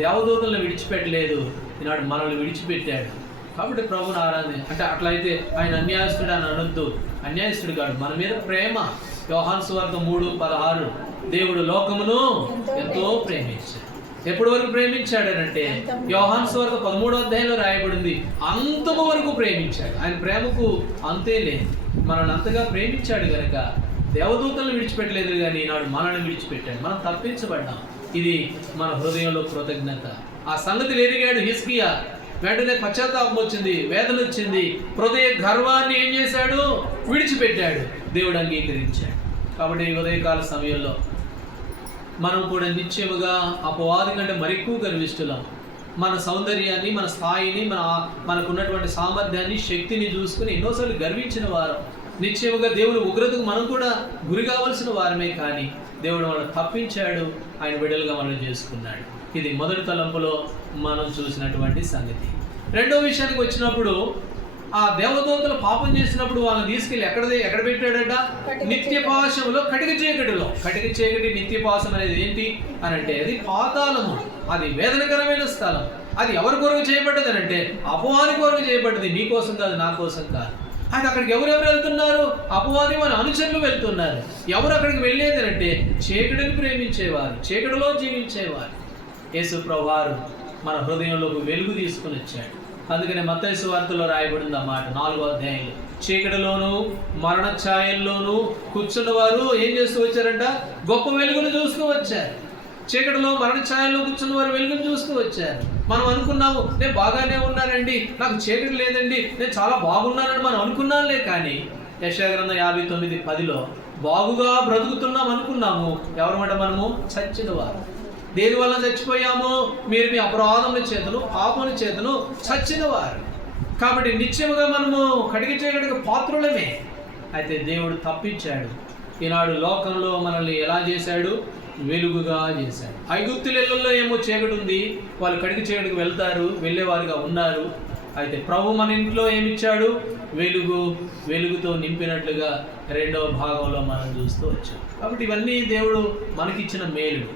దేవదూతలను విడిచిపెట్టలేదు, ఈనాడు మనల్ని విడిచిపెట్టాడు. కాబట్టి ప్రభుని ఆరాధన అంటే అట్లయితే ఆయన అన్యాయస్తుడు అని అనొద్దు. అన్యాయస్తుడు కాదు, మన మీద ప్రేమ. యోహాను సువార్త 3:16 దేవుడు లోకమును ఎంతో ప్రేమించాడు. ఎప్పటి వరకు ప్రేమించాడనంటే యోహాను సువార్త 13వ అధ్యాయంలో రాయబడింది, అంతము వరకు ప్రేమించాడు. ఆయన ప్రేమకు అంతే లేదు. మనల్ని అంతగా ప్రేమించాడు కనుక దేవదూతలను విడిచిపెట్టలేదు, కానీ ఈనాడు మనల్ని విడిచిపెట్టాడు. మనం తప్పించబడ్డాం. ఇది మన హృదయంలో కృతజ్ఞత. ఆ సంగతి ఎరిగాడు హిజ్కియా. వెంటనే పశ్చాత్తాపం వచ్చింది, వేదన వచ్చింది. హృదయ గర్వాన్ని ఏం చేశాడు? విడిచిపెట్టాడు. దేవుడు అంగీకరించాడు. కాబట్టి ఈ ఉదయకాల సమయంలో మనం కూడా నిశ్చయముగా అపవాది కంటే మరెక్కువ గర్విష్ఠులం. మన సౌందర్యాన్ని, మన స్థాయిని, మనకున్నటువంటి సామర్థ్యాన్ని, శక్తిని చూసుకుని ఎన్నోసార్లు గర్వించిన వారు. నిశ్చయముగా దేవుని ఉగ్రతకు మనం కూడా గురి కావలసిన వారమే, కానీ దేవుడు మనల్ని తప్పించాడు. ఆయన బిడ్డలుగా మనం చేసుకున్నాడు. ఇది మొదటి తలంపులో మనం చూసినటువంటి సంగతి. రెండో విషయానికి వచ్చినప్పుడు, ఆ దేవదూతలు పాపం చేసినప్పుడు వాళ్ళని తీసుకెళ్ళి ఎక్కడ పెట్టాడట? నిత్యపాశములో, కటిక చీకటిలో. కటిక చీకటి, నిత్యపాశం అనేది ఏంటి అని అంటే అది పాతాళము. అది వేదనకరమైన స్థలం. అది ఎవరి కొరకు చేయబడ్డది అంటే అపవాది కొరకు చేయబడ్డది. నీ కోసం కాదు, నా కోసం కాదు. అది అక్కడికి ఎవరెవరు వెళ్తున్నారు? అపవాది మన అనుచరులు వెళ్తున్నారు. ఎవరు అక్కడికి వెళ్ళేది అంటే చీకటిని ప్రేమించేవారు, చీకటిలో జీవించేవారు. యేసు ప్రభువారు మన హృదయంలోకి వెలుగు తీసుకుని వచ్చాడు. అందుకనే మత్తయి సువార్తలో రాయబడింది ఆ మాట 4వ అధ్యాయంలో, చీకటిలోను మరణ ఛాయల్లోనూ కూర్చున్న వారు ఏం చేస్తూ వచ్చారంట? గొప్ప వెలుగును చూస్తూ వచ్చారు. చీకటిలో మరణ ఛాయల్లో కూర్చున్న వారు వెలుగును చూస్తూ వచ్చారు. మనం అనుకున్నాము, నేను బాగానే ఉన్నానండి, నాకు చీకటి లేదండి, నేను చాలా బాగున్నానని మనం అనుకున్నాంలే. కానీ యెషయా గ్రంథం 59:10లో బాగుగా బ్రతుకుతున్నాం అనుకున్నాము. ఎవరమాట మనము? చచ్చిన వారు. దేని వల్ల చచ్చిపోయాము? మీరు మీ అపరాధముల చేతను పాపముల చేతను చచ్చిన వారు. కాబట్టి నిత్యముగా మనము కడిగి చేయడానికి పాత్రులమే. అయితే దేవుడు తప్పించాడు. ఈనాడు లోకంలో మనల్ని ఎలా చేశాడు? వెలుగుగా చేశాడు. ఐగుప్తులలో ఏమో చీకటి ఉంది, వాళ్ళు కడిగి చేయడానికి వెళ్తారు, వెళ్ళేవారుగా ఉన్నారు. అయితే ప్రభు మన ఇంట్లో ఏమిచ్చాడు? వెలుగు. వెలుగుతో నింపినట్లుగా 2వ భాగంలో మనం చూస్తూ వచ్చాం. కాబట్టి ఇవన్నీ దేవుడు మనకిచ్చిన మేలు,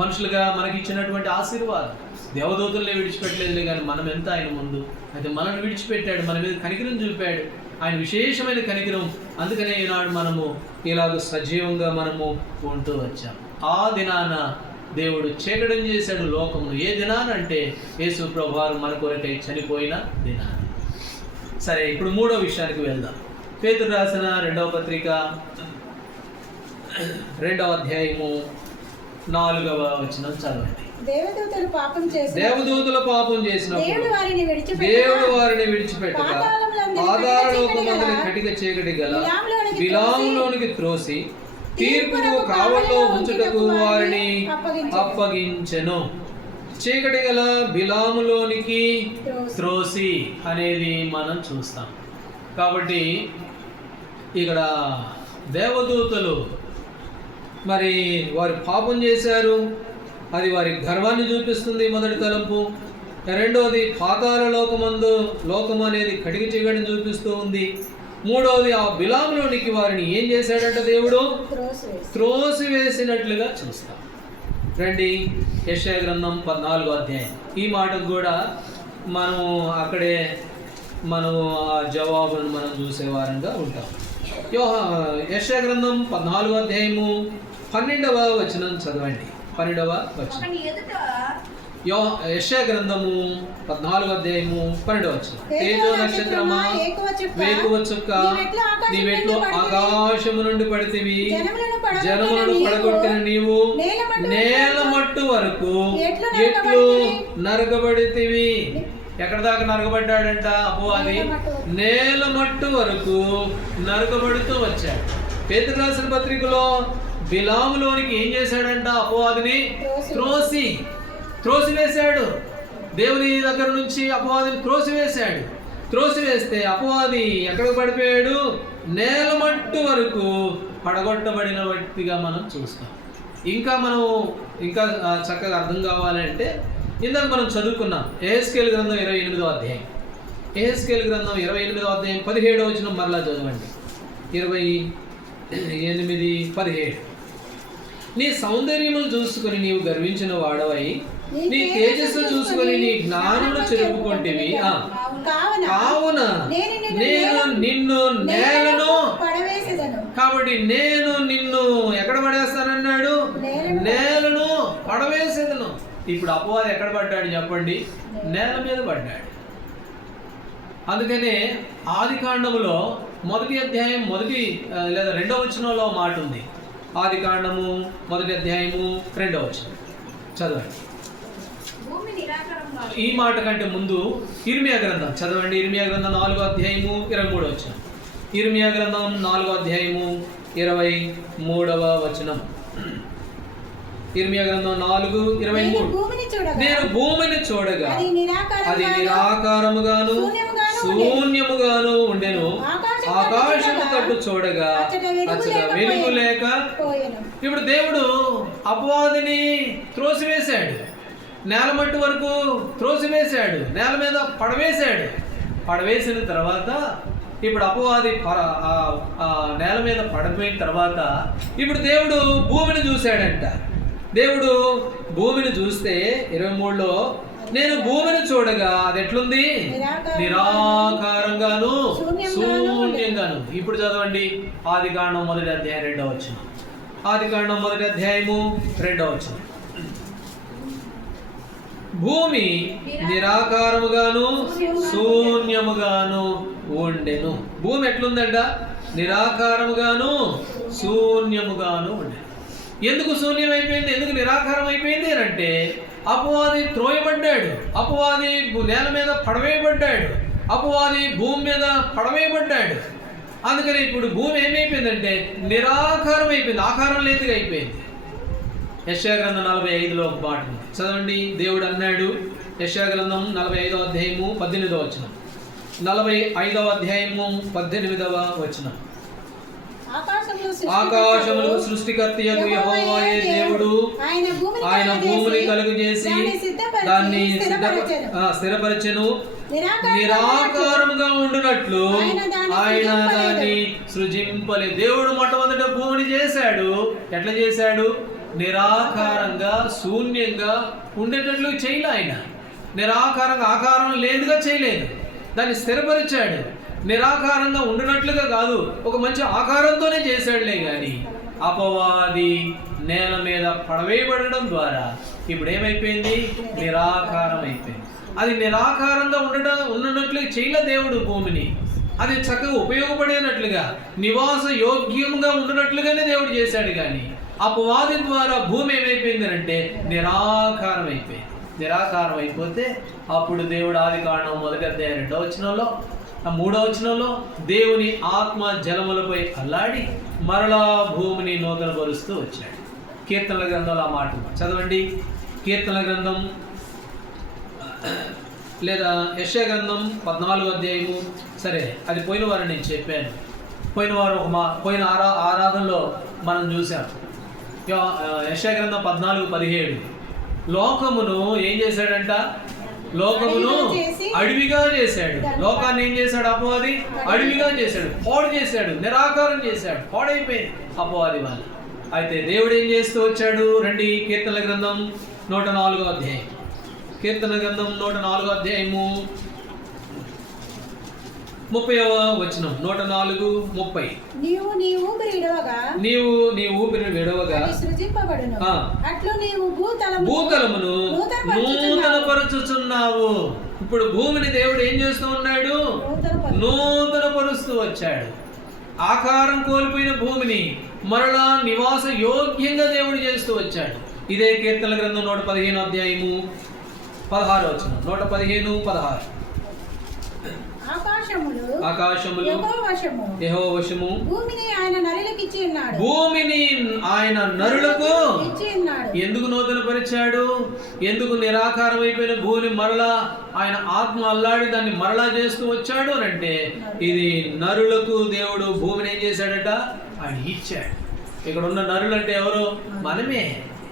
మనుషులుగా మనకిచ్చినటువంటి ఆశీర్వాదం. దేవదూతల్ని విడిచిపెట్టలేదులే, కానీ మనం ఎంత ఆయన ముందు. అయితే మనల్ని విడిచిపెట్టాడు, మన మీద కనికరం చూపాడు. ఆయన విశేషమైన కనికరం. అందుకనే ఈనాడు మనము ఇలాగ సజీవంగా మనము ఉంటూ వచ్చాం. ఆ దినాన దేవుడు చీకటం చేశాడు లోకమును. ఏ దినాన అంటే యేసు ప్రభువారు మన కొరకై చనిపోయిన దినాన. సరే, ఇప్పుడు 3వ విషయానికి వెళ్దాం. పేతురు రాసిన 2వ పత్రిక 2వ అధ్యాయము 4వ వచనం చదవండి. దేవదూతలు పాపం చేసినప్పుడు దేవుడు వారిని విడిచిపెట్టక పాతాళలోకమందున కటిక చీకటి గల బిలాములోనికి త్రోసి తీర్పుకు కావల్లో ఉంచుటకు వారిని అప్పగించెను. చీకటి గల బిలాములోనికి త్రోసి అనేది మనం చూస్తాం. కాబట్టి ఇక్కడ దేవదూతలు మరి వారు పాపం చేశారు. అది వారి గర్వాన్ని చూపిస్తుంది, మొదటి తలంపు. రెండవది పాతాళ లోకము అనేది కడిగి చీకటిని చూపిస్తూ ఉంది. మూడవది ఆ బిలాములోనికి వారిని ఏం చేశాడంట? దేవుడు త్రోసి వేసినట్లుగా చూస్తాం. రండి, యెషయా గ్రంథం 14వ అధ్యాయం. ఈ మాటకు కూడా మనము అక్కడే మనము ఆ జవాబును మనం చూసేవారంగా ఉంటాం. యెషయా గ్రంథం 14వ అధ్యాయము 12వ వచనం చదవండి. 12వ వచనం. యెషయా గ్రంథము 14వ అధ్యాయము 12వ వచనం. తేజో నక్షత్రమా, వేకువ చుక్క, నీవెట్లు ఆకాశము నుండి పడితివి, జనములను పడగొట్టిన నీవు నేల మట్టు వరకు ఎట్లు నరకబడితివి. ఎక్కడ దాకా నరకబడ్డాడంట? అపవాది నేల మట్టు వరకు నరకబడుతూ వచ్చాడు. పేతురు రాసిన పత్రికలో బిలాములోనికి ఏం చేశాడంట? అపవాదిని త్రోసివేశాడు. దేవుని దగ్గర నుంచి అపవాదిని త్రోసివేశాడు. త్రోసివేస్తే అపవాది ఎక్కడికి పడిపోయాడు? నేల మట్టు వరకు పడగొట్టబడిన వ్యక్తిగా మనం చూస్తాం. ఇంకా చక్కగా అర్థం కావాలంటే ఇందాక మనం చదువుకున్నాం యెహెజ్కేలు గ్రంథం 28వ అధ్యాయం. యెహెజ్కేలు గ్రంథం 28వ అధ్యాయం 17వ వచనం మరలా చదవండి. 28, 17. నీ సౌందర్యమును చూసుకొని నీవు గర్వించిన వాడవై, నీ తేజస్సు చూసుకొని నీ జ్ఞానమును చెరుపుకొంటివి. కావున నేను నిన్ను నేలను, కాబట్టి నేను నిన్ను ఎక్కడ పడేస్తానన్నాడు? నేలను పడవేసేదను. ఇప్పుడు అపవాది ఎక్కడ పడ్డాడు చెప్పండి? నేల మీద పడ్డాడు. అందుకనే ఆదికాండములో 1వ అధ్యాయం 2వ వచనంలో మాట ఉంది. ఆదికాండము 1వ అధ్యాయము 2వ వచనం చదవండి. ఈ మాట కంటే ముందు ఇర్మియా గ్రంథం చదవండి. ఇర్మియా గ్రంథం 4వ అధ్యాయము 23వ వచనం. ఇర్మియా గ్రంథం 4వ అధ్యాయము 23వ వచనం. ఇర్మియా గ్రంథం 4:23. నేను భూమిని చూడగా అది నిరాకారముగాను శూన్యముగాను ఉండెను. ఆకాశము తట్టు చూడగా అచ్చట వెలుగు లేక. ఇప్పుడు దేవుడు అపవాదిని త్రోసివేశాడు. నేల మట్టు వరకు త్రోసివేశాడు. నేల మీద పడవేశాడు. పడవేసిన తర్వాత ఇప్పుడు అపవాది నేల మీద పడిపోయిన తర్వాత ఇప్పుడు దేవుడు భూమిని చూశాడంట. దేవుడు భూమిని చూస్తే 23లో నేను భూమిని చూడగా అది ఎట్లుంది? నిరాకారంగాను శూన్యంగాను. ఇప్పుడు చదవండి ఆదికాండం 1వ అధ్యాయం 2వ వచనం. ఆదికాండం 1వ అధ్యాయము 2వ వచనం. భూమి నిరాకారముగాను శూన్యముగాను ఉండెను. భూమి ఎట్లుందంట? నిరాకారముగాను శూన్యముగాను ఉండెను. ఎందుకు శూన్యమైపోయింది, ఎందుకు నిరాకారం అయిపోయింది అని అంటే అపవాది త్రోయబడ్డాడు, అపవాది నేల మీద పడవేయబడ్డాడు, అపవాది భూమి మీద పడవేయబడ్డాడు. అందుకని ఇప్పుడు భూమి ఏమైపోయిందంటే నిరాకారం అయిపోయింది, ఆకారం లేనిదిగా అయిపోయింది. యెషయా గ్రంథం 45లో ఒక మాట చదవండి. దేవుడు అన్నాడు, యెషయా గ్రంథం 45వ అధ్యాయము 18వ వచనం, 45వ అధ్యాయము 18వ వచనం. ఆకాశములకు సృష్టికర్తయగు యెహోవాయే దేవుడు ఆయన భూమిని కలుగజేసి దాన్ని స్థిరపరచెను, నిరాకారముగా ఉండునట్లు ఆయన దాన్ని సృజింపలే. దేవుడు మొట్టమొదట భూమిని చేశాడు. ఎట్లా చేశాడు? నిరాకారంగా శూన్యంగా ఉండేటట్లు చేయలే. ఆయన నిరాకారంగా ఆకారం లేదుగా చేయలేదు, దాన్ని స్థిరపరిచాడు. నిరాకారంగా ఉండినట్లుగా కాదు, ఒక మంచి ఆకారంతోనే చేశాడులే. కానీ అపవాది నేల మీద పడవేయబడడం ద్వారా ఇప్పుడు ఏమైపోయింది? నిరాకారం అయిపోయింది. అది నిరాకారంగా ఉన్నట్లు చేయలే దేవుడు భూమిని. అది చక్కగా ఉపయోగపడేనట్లుగా నివాస యోగ్యంగా ఉండినట్లుగానే దేవుడు చేశాడు. కానీ అపవాది ద్వారా భూమి ఏమైపోయింది అంటే నిరాకారం అయిపోయింది. నిరాకారం అయిపోతే అప్పుడు దేవుడు ఆదికాండం 1వ అధ్యాయం 2వ వచనంలో 3వ వచనంలో దేవుని ఆత్మ జలములపై అల్లాడి మరలా భూమిని నూతనపరుస్తూ వచ్చాడు. కీర్తనల గ్రంథంలో ఆ మాట చదవండి. కీర్తనల గ్రంథం లేదా యెషయా గ్రంథం 14వ అధ్యాయము. సరే, అది పోయిన వారు నేను చెప్పాను. పోయిన వారు పోయిన ఆరాధనలో మనం చూసాం. యెషయా గ్రంథం 14:17 లోకమును ఏం చేశాడంట? లోకమును అడవిగా చేశాడు. లోకాన్ని ఏం చేశాడు? అపవాది అడవిగా చేశాడు, పాడు చేశాడు, నిరాకారం చేశాడు, పాడైపోయింది అపవాది వాళ్ళు. అయితే దేవుడు ఏం చేస్తూ వచ్చాడు? రండి, కీర్తనల గ్రంథం 104వ అధ్యాయం. కీర్తన గ్రంథం 104వ అధ్యాయము 30వ వచనం. 104:30. నీవు నీ ఊపిరి విడవగా భూతలమును నూతనపరుచుచున్నావు. ఇప్పుడు భూమిని దేవుడు ఏం చేస్తూ ఉన్నాడు? నూతనపరుస్తూ వచ్చాడు. ఆకారం కోల్పోయిన భూమిని మరలా నివాస యోగ్యంగా దేవుడు చేస్తూ వచ్చాడు. ఇదే కీర్తనల గ్రంథం 115వ అధ్యాయము 16వ వచనం. 115:16. ఆకాశములు యెహోవా వశము, భూమిని ఆయన నరులకు ఎందుకు నూతనపరిచాడు? ఎందుకు నిరాకారం అయిపోయిన భూమిని మరలా ఆయన ఆత్మ అల్లాడి దాన్ని మరలా చేస్తూ వచ్చాడు అని అంటే ఇది నరులకు దేవుడు భూమిని ఏం చేశాడట? ఆయన ఇచ్చాడు. ఇక్కడ ఉన్న నరులు అంటే ఎవరు? మనమే.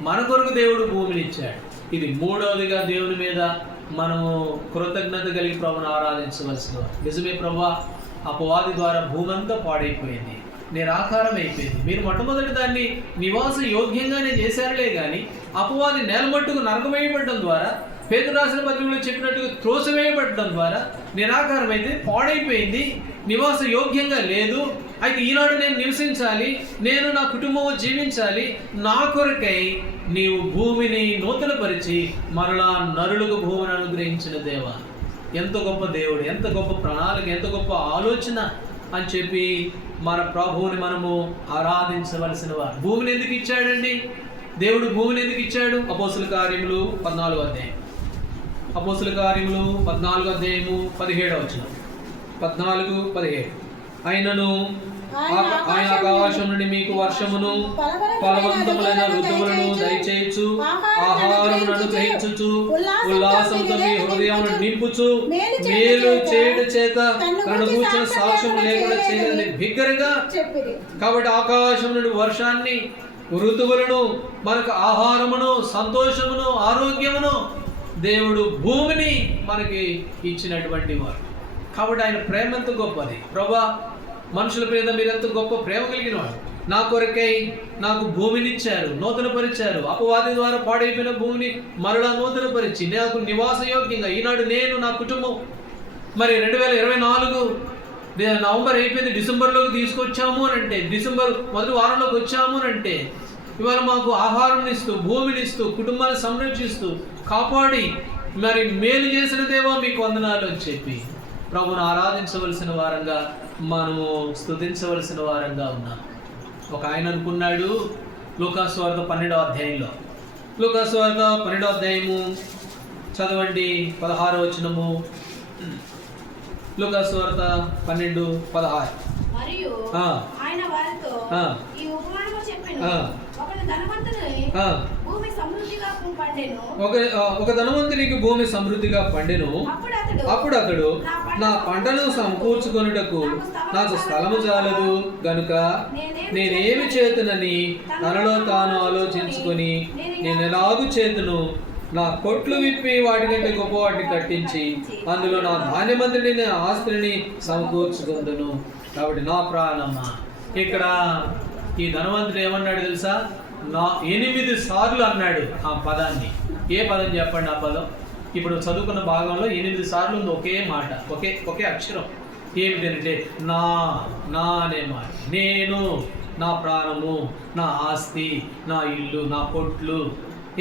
మన కొరకు దేవుడు భూమిని ఇచ్చాడు. ఇది మూడవదిగా దేవుని మీద మనము కృతజ్ఞత కలిగి ప్రభువును ఆరాధించవలసిన. నిజమే ప్రభువా, అపవాది ద్వారా భూమి అంతా పాడైపోయింది, నిరాకారం అయిపోయింది. మీరు మొట్టమొదటి దాన్ని నివాస యోగ్యంగానే చేశారులే. కానీ అపవాది నేలమట్టుకు నరకవేయబడడం ద్వారా, పేతురు రాసిన పత్రికలో చెప్పినట్టుగా త్రోసివేయబడడం ద్వారా నిరాకారం అయితే పాడైపోయింది, నివాస యోగ్యంగా లేదు. అయితే ఈనాడు నేను నివసించాలి, నేను నా కుటుంబం జీవించాలి, నా కొరకై నీవు భూమిని నూతనపరిచి మరలా నరులకు భూమిని అనుగ్రహించిన దేవా. ఎంత గొప్ప దేవుడు, ఎంత గొప్ప ప్రణాళిక, ఎంత గొప్ప ఆలోచన అని చెప్పి మన ప్రభువుని మనము ఆరాధించవలసిన వారు. భూమిని ఎందుకు ఇచ్చాడండి దేవుడు? భూమిని ఎందుకు ఇచ్చాడు? అపోస్తుల కార్యములు 14వ అధ్యాయం. అపోస్తుల కార్యములు 14వ అధ్యాయము 17వ వచనం. 14:17. ఆయనను ఆయన ఆకాశం నుండి మీకు వర్షమును ఫలవంతములైన ఋతువులను దయచేయచ్చు, ఆహారమును అనుగ్రహించుచు, ఉల్లాసంతో మీ హృదయమును నింపుచు, మేలు చేయడం చేత తనను కూర్చున్న సాక్ష్యం లేకుండా చేయదని బిగ్గరగా. కాబట్టి ఆకాశం నుండి వర్షాన్ని, ఋతువులను, మనకు ఆహారమును, సంతోషమును, ఆరోగ్యమును దేవుడు భూమిని మనకి ఇచ్చినటువంటి వాడు. కాబట్టి ఆయన ప్రేమ ఎంత గొప్పది. ప్రభా, మనుషుల మీద మీరు ఎంత గొప్ప ప్రేమ కలిగిన వాడు. నా కొరకై నాకు భూమినిచ్చారు, నూతనపరిచారు. అపవాది ద్వారా పాడైపోయిన భూమిని మరలా నూతనపరిచి నాకు నివాస యోగ్యంగా ఈనాడు నేను, నా కుటుంబం మరి 2024 నవంబర్ అయిపోయింది, డిసెంబర్లోకి తీసుకొచ్చాము అని అంటే, డిసెంబర్ మొదటి వారంలోకి వచ్చాము అని అంటే ఇవాళ మాకు ఆహారం ఇస్తూ, భూమిని ఇస్తూ, కుటుంబాన్ని సంరక్షిస్తూ, కాపాడి మరి మేలు చేసిన దేవా మీకు వందనాలు అని చెప్పి ప్రభువును ఆరాధించవలసిన వారంగా, మనము స్తుతించవలసిన వారంగా ఉన్నాం. ఒక ఆయన అనుకున్నాడు, లూకాసు వార్త 12వ అధ్యాయంలో. లూకాసు వార్త 12వ అధ్యాయము చదవండి 16వ వచనము. లూకాసు వార్త 12:16. మరియు ఆయన వారితో ఈ ఉపమానము చెప్పెను. ఒకడు ధనవంతుని భూమి సమృద్ధిగా పండెను. ఒక ధనవంతునికి భూమి సమృద్ధిగా పండెను. అప్పుడు అతడు నా పంటను సమకూర్చుకొనుటకు నాకు స్థలము చాలదు గనుక నేనేమి చేతునని తనలో తాను ఆలోచించుకొని నేను ఎలాగూ చేతును, నా కొట్లు విప్పి వాటికంటే గొప్ప వాటిని కట్టించి అందులో నా ధాన్యమంతటిని ఆస్తులని సమకూర్చుకుందును. కాబట్టి నా ప్రాణమా, ఇక్కడ ఈ ధనవంతుడు ఏమన్నాడు తెలుసా? 8 సార్లు అన్నాడు ఆ పదాన్ని. ఏ పదం చెప్పండి ఆ పదం? ఇప్పుడు చదువుకున్న భాగంలో 8 సార్లు ఉంది ఒకే మాట, ఒకే అక్షరం. ఏమిటంటే నా అనే మాట. నేను, నా ప్రాణము, నా ఆస్తి, నా ఇల్లు, నా కొట్లు.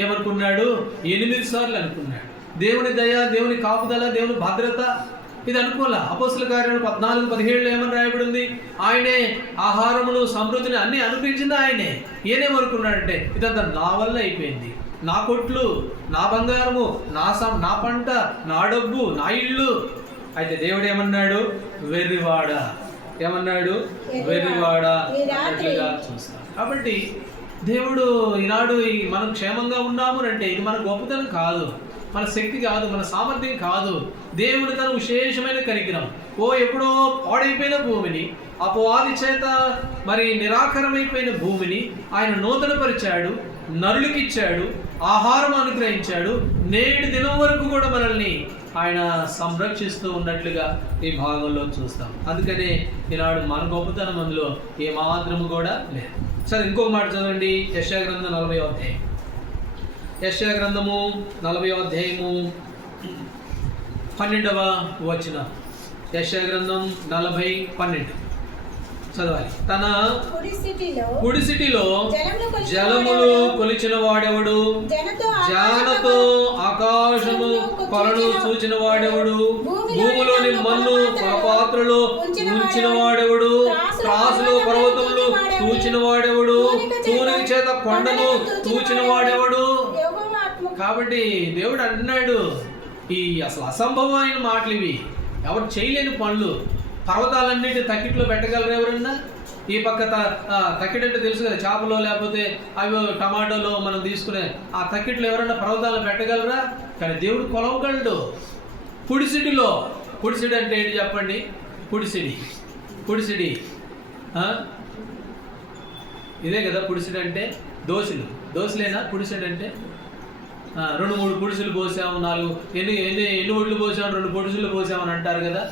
ఏమనుకున్నాడు? 8 సార్లు అనుకున్నాడు. దేవుని దయ, దేవుని కాపుదల, దేవుని భద్రత ఇది అనుకోలే. అపోస్తల కార్యాలు 14:17 ఏమని రాయబడింది? ఆయనే ఆహారమును, సమృద్ధిని అన్ని అనుగ్రహించింది ఆయనే. ఈయనేమనుకున్నాడంటే ఇదంతా నా వల్ల అయిపోయింది. నా కొట్లు, నా బంగారము, నా పంట, నా డబ్బు, నా ఇల్లు. అయితే దేవుడు ఏమన్నాడు? వెర్రివాడా. ఏమన్నాడు? వెర్రివాడా అన్నట్లుగా చూస్తాం. కాబట్టి దేవుడు ఈనాడు మనం క్షేమంగా ఉన్నాము అంటే ఇది మన గొప్పతనం కాదు, మన శక్తి కాదు, మన సామర్థ్యం కాదు. దేవుడు తన విశేషమైన కనికరం. ఎప్పుడో పాడైపోయిన భూమిని, అపవాది చేత మరి నిరాకరమైపోయిన భూమిని ఆయన నూతనపరిచాడు, నరులకిచ్చాడు, ఆహారం అనుగ్రహించాడు. నేటి దినం వరకు కూడా మనల్ని ఆయన సంరక్షిస్తూ ఉన్నట్లుగా ఈ భాగంలో చూస్తాం. అందుకనే ఈనాడు మన గొప్పతనం అందులో ఏమాత్రము కూడా లేదు. సరే, ఇంకొక మాట చదవండి. యెషయా గ్రంథం 40వ అధ్యాయం. యెషయా గ్రంథము 40వ అధ్యాయము 12వ వచనం. యెషయా గ్రంథం 40:12 చదవాలి. తన కుడిసిటిలో జలములు కొలిచిన వాడెవడు? జానతో ఆకాశము కొలను చూచిన వాడెవడు? భూమిలోని మన్ను పాత్రలో ఉంచిన వాడెవడు? త్రాసులో పర్వతములు తూచిన వాడెవడు? తూనిక చేత కొండను తూచిన వాడెవడు? కాబట్టి దేవుడు అన్నాడు, ఈ అసలు అసంభవమైన మాటలు ఇవి, ఎవరు చేయలేని పనులు. పర్వతాలన్నిటి తక్కిట్లో పెట్టగలరు ఎవరన్నా? ఈ పక్క తక్కిడి అంటే తెలుసు కదా, చేపలో లేకపోతే అవి టమాటోలో మనం తీసుకునే ఆ తక్కిట్లో ఎవరన్నా పర్వతాలను పెట్టగలరా? కానీ దేవుడు కొలవగలడు. పుడిసిడి అంటే ఏంటి చెప్పండి? పుడిసిడి ఇదే కదా పుడిసిడి అంటే. దోశలేనా పుడిసిడి అంటే? 2-3 పుడిసులు పోసాము, 4 ఎన్ని ఒడ్లు పోసాము, 2 పొడిసులు పోసామని అంటారు కదా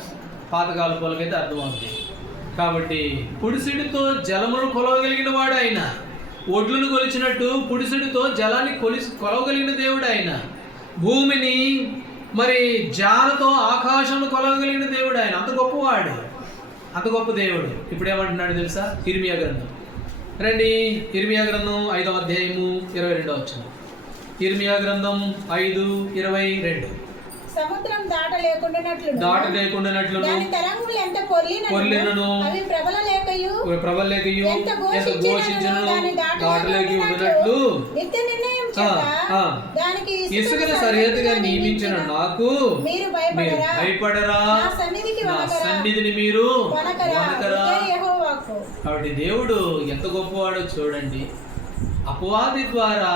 పాతకాల పొలకైతే అర్థమవుతుంది. కాబట్టి పుడిసిడితో జలమును కొలవగలిగిన వాడు ఆయన. ఒడ్లను కొలిచినట్టు పుడిసిడితో జలాన్ని కొలవగలిగిన దేవుడు ఆయన. భూమిని మరి జానతో ఆకాశం కొలవగలిగిన దేవుడు ఆయన. అంత గొప్పవాడు, అంత గొప్ప దేవుడు. ఇప్పుడు ఏమంటున్నాడు తెలుసా? ఇర్మియా గ్రంథం రండి. ఇర్మియా గ్రంథం 5వ అధ్యాయము 22వ వచనం. ఇర్మియా గ్రంథం 5:22. సముద్రం దాట లేకుండానట్లు దాని తరంగులు ఎంత పొర్లినను అవి ప్రబలలేకయు ఎంత ఘోషించును దాటలేకి ఉండినట్లు నిత్య నిర్ణయం చేత దానికి ఇసుకను సరిహద్దుగా నియమించిన నాకు మీరు భయపడరా? నా సన్నిధిని మీరు వనకరా? కాబట్టి దేవుడు ఎంత గొప్పవాడో చూడండి. అపవాది ద్వారా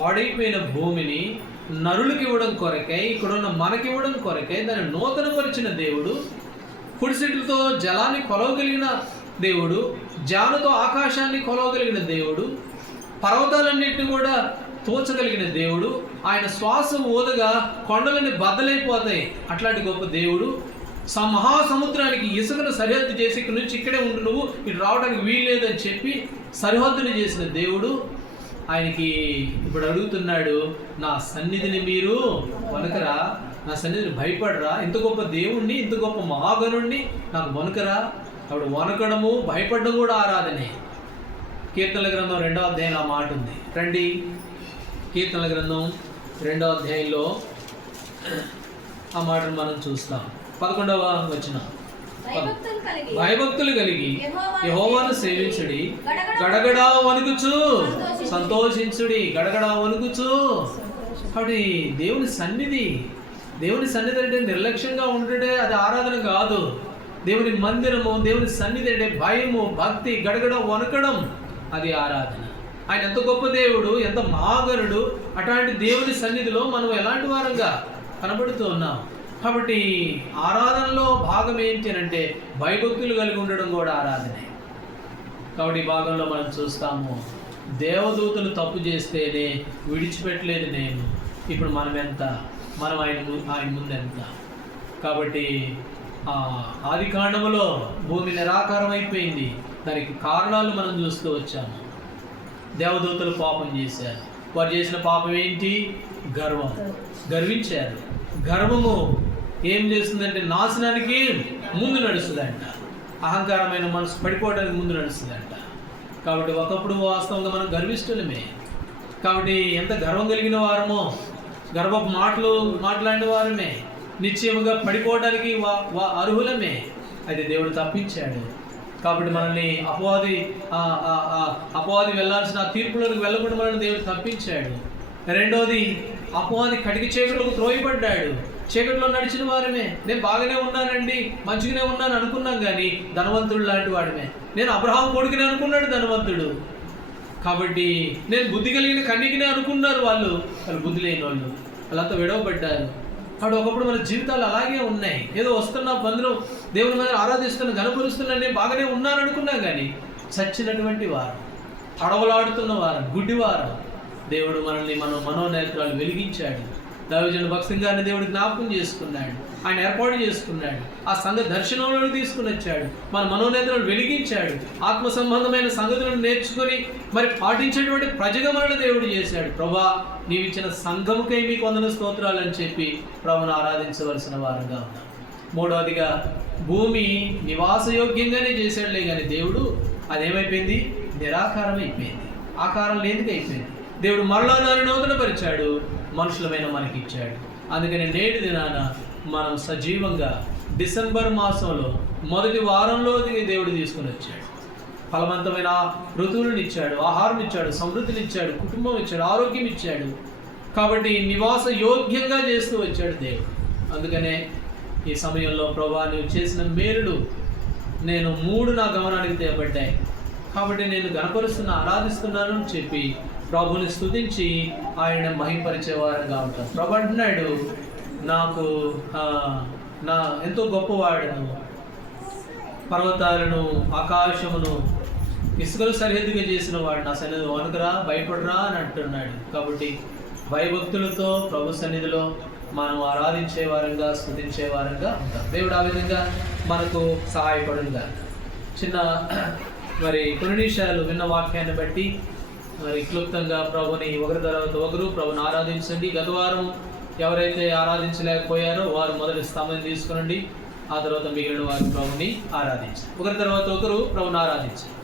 పాడైపోయిన భూమిని నరులకి ఇవ్వడం కొరకై, ఇక్కడున్న మనకివ్వడం కొరకై దాన్ని నూతనపరిచిన దేవుడు. కుడిసిటితో జలాన్ని కొలవగలిగిన దేవుడు, జానుతో ఆకాశాన్ని కొలవగలిగిన దేవుడు, పర్వతాలన్నింటినీ కూడా తోచగలిగిన దేవుడు. ఆయన శ్వాస ఊదగా కొండలని బద్దలైపోతాయి, అట్లాంటి గొప్ప దేవుడు. మహాసముద్రానికి ఇసుకను సరిహద్దు చేసి ఇక్కడ నుంచి ఇక్కడే ఉండు, నువ్వు ఇటు రావడానికి వీల్లేదని చెప్పి సరిహద్దుని చేసిన దేవుడు. ఆయనకి ఇప్పుడు అడుగుతున్నాడు, నా సన్నిధిని మీరు వనకరా? నా సన్నిధిని భయపడరా? ఇంత గొప్ప దేవుణ్ణి, ఇంత గొప్ప మహాగణుణ్ణి నాకు వనకరా? అప్పుడు వనకడము భయపడడం కూడా ఆరాధనే. కీర్తనల గ్రంథం 2వ అధ్యాయంలో ఆ మాట ఉంది. రండి, కీర్తనల గ్రంథం 2వ అధ్యాయంలో ఆ మాటను మనం చూస్తాం. 11వ వచనం. భయభక్తులు కలిగి యెహోవాను సేవించుడి, గడగడా వణుకుచు సంతోషించుడి, గడగడా వణుకుచు. కాబట్టి దేవుని సన్నిధి అంటే నిర్లక్ష్యంగా ఉండటే అది ఆరాధన కాదు. దేవుని మందిరము, దేవుని సన్నిధి అంటే భయము, భక్తి, గడగడ వణకడం, అది ఆరాధన. ఆయన ఎంత గొప్ప దేవుడు, ఎంత మహాగణుడు. అట్లాంటి దేవుని సన్నిధిలో మనం ఎలాంటి వారంగా కనబడుతూ ఉన్నాం. కాబట్టి ఆరాధనలో భాగం ఏంటి అంటే భయభక్తులు కలిగి ఉండడం కూడా ఆరాధనే. కాబట్టి ఈ భాగంలో మనం చూస్తాము, దేవదూతలు తప్పు చేస్తేనే విడిచిపెట్టలేదు నేను. ఇప్పుడు మనం ఆయన ముందు ఎంత. కాబట్టి ఆది కాండములో భూమి నిరాకారం అయిపోయింది. దానికి కారణాలు మనం చూస్తూ వచ్చాము. దేవదూతలు పాపం చేశారు. వారు చేసిన పాపం ఏంటి? గర్వించారు. గర్వము ఏం చేస్తుందంటే నాశనానికి ముందు నడుస్తుందంట. అహంకారమైన మనసు పడిపోవడానికి ముందు నడుస్తుందంట. కాబట్టి ఒకప్పుడు వాస్తవంగా మనం గర్విష్ఠులమే. కాబట్టి ఎంత గర్వం కలిగిన వారమో, గర్వపు మాటలు మాట్లాడిన వారమే, నిశ్చయముగా పడిపోవడానికి అర్హులమే. అయితే దేవుడు తప్పించాడు. కాబట్టి మనల్ని అపవాది వెళ్ళాల్సిన తీర్పులోకి వెళ్ళకుండా మనల్ని దేవుడు తప్పించాడు. రెండోది, అపవాది కటికి చీకట్లకు త్రోయబడ్డాడు. చీకట్లో నడిచిన వారమే. నేను బాగానే ఉన్నానండి, మంచిగానే ఉన్నాను అనుకున్నాం, కానీ ధనవంతుడు లాంటి వాడమే. నేను అబ్రహాం కొడుకునే అనుకున్నాడు ధనవంతుడు. కాబట్టి నేను బుద్ధి కలిగిన కన్నికనే అనుకున్నారు వాళ్ళు బుద్ధి లేని వాళ్ళు. వాళ్ళంతా విడవబడ్డారు. కాబట్టి ఒకప్పుడు మన జీవితాలు అలాగే ఉన్నాయి. ఏదో వస్తున్నా బంధువులు దేవుని మీద ఆరాధిస్తున్నా, గణపరుస్తున్నా, నేను బాగానే ఉన్నాను అనుకున్నాం, కానీ చచ్చినటువంటి వారు, అడవలాడుతున్న వారు, గుడ్డివారు. దేవుడు మనల్ని మనోనేత్రాలు వెలిగించాడు. దైవజనుడు భక్సింగ్ గారిని దేవుడు జ్ఞాపకం చేసుకున్నాడు. ఆయన ఏర్పాటు చేసుకున్నాడు. ఆ సంఘ దర్శనంలో తీసుకుని వచ్చాడు. మన మనోనేత్రాలు వెలిగించాడు. ఆత్మ సంబంధమైన సంగతులను నేర్చుకొని మరి పాటించేటువంటి ప్రజగా మనల్ని దేవుడు చేశాడు. ప్రభా, నీవు ఇచ్చిన సంఘముకై మీకు వందన స్తోత్రాలు అని చెప్పి ప్రభువును ఆరాధించవలసిన వారంగా ఉన్నాం. మూడవదిగా, భూమి నివాసయోగ్యంగానే చేశాడులే, కానీ దేవుడు అదేమైపోయింది? నిరాకారం అయిపోయింది. ఆకారం లేనిది అయిపోయింది. దేవుడు మరలా దాన్ని నూతనపరిచాడు, మనుషులమైన మనకి ఇచ్చాడు. అందుకని నేటి దినాన మనం సజీవంగా డిసెంబర్ మాసంలో మొదటి వారంలోకి దేవుడు తీసుకుని వచ్చాడు. ఫలవంతమైన ఋతువులను ఇచ్చాడు, ఆహారం ఇచ్చాడు, సమృద్ధిని ఇచ్చాడు, కుటుంబం ఇచ్చాడు, ఆరోగ్యం ఇచ్చాడు. కాబట్టి నివాస యోగ్యంగా చేస్తూ వచ్చాడు దేవుడు. అందుకనే ఈ సమయంలో ప్రభా, నువ్వు చేసిన మేలుడు నేను 3 నా గమనానికి తేబడ్డాయి. కాబట్టి నేను గణపరుస్తున్నా, ఆరాధిస్తున్నాను అని చెప్పి ప్రభుని స్తుతించి ఆయన మహింపరిచేవారుగా ఉంటారు. ప్రభు అంటున్నాడు, నాకు నా ఎంతో గొప్పవాడను, పర్వతాలను, ఆకాశమును ఇసుకలు సరిహద్దుగా చేసిన వాడు నా సన్నిధిలో వణుకురా, భయపడరా అని అంటున్నాడు. కాబట్టి భయభక్తులతో ప్రభు సన్నిధిలో మనం ఆరాధించే వారంగా, స్తుతించే వారంగా ఉంటాం. దేవుడు ఆ విధంగా మనకు సహాయపడుగా. చిన్న మరి కొన్ని నిమిషాలు విన్న వాక్యాన్ని బట్టి మరి క్లుప్తంగా ప్రభుని ఒకరి తర్వాత ఒకరు ప్రభుని ఆరాధించండి. గత వారం ఎవరైతే ఆరాధించలేకపోయారో వారు మొదటి స్థానం తీసుకునండి. ఆ తర్వాత మిగిలిన వారు ప్రభుని ఆరాధించండి. ఒకరి తర్వాత ఒకరు ప్రభుని ఆరాధించండి.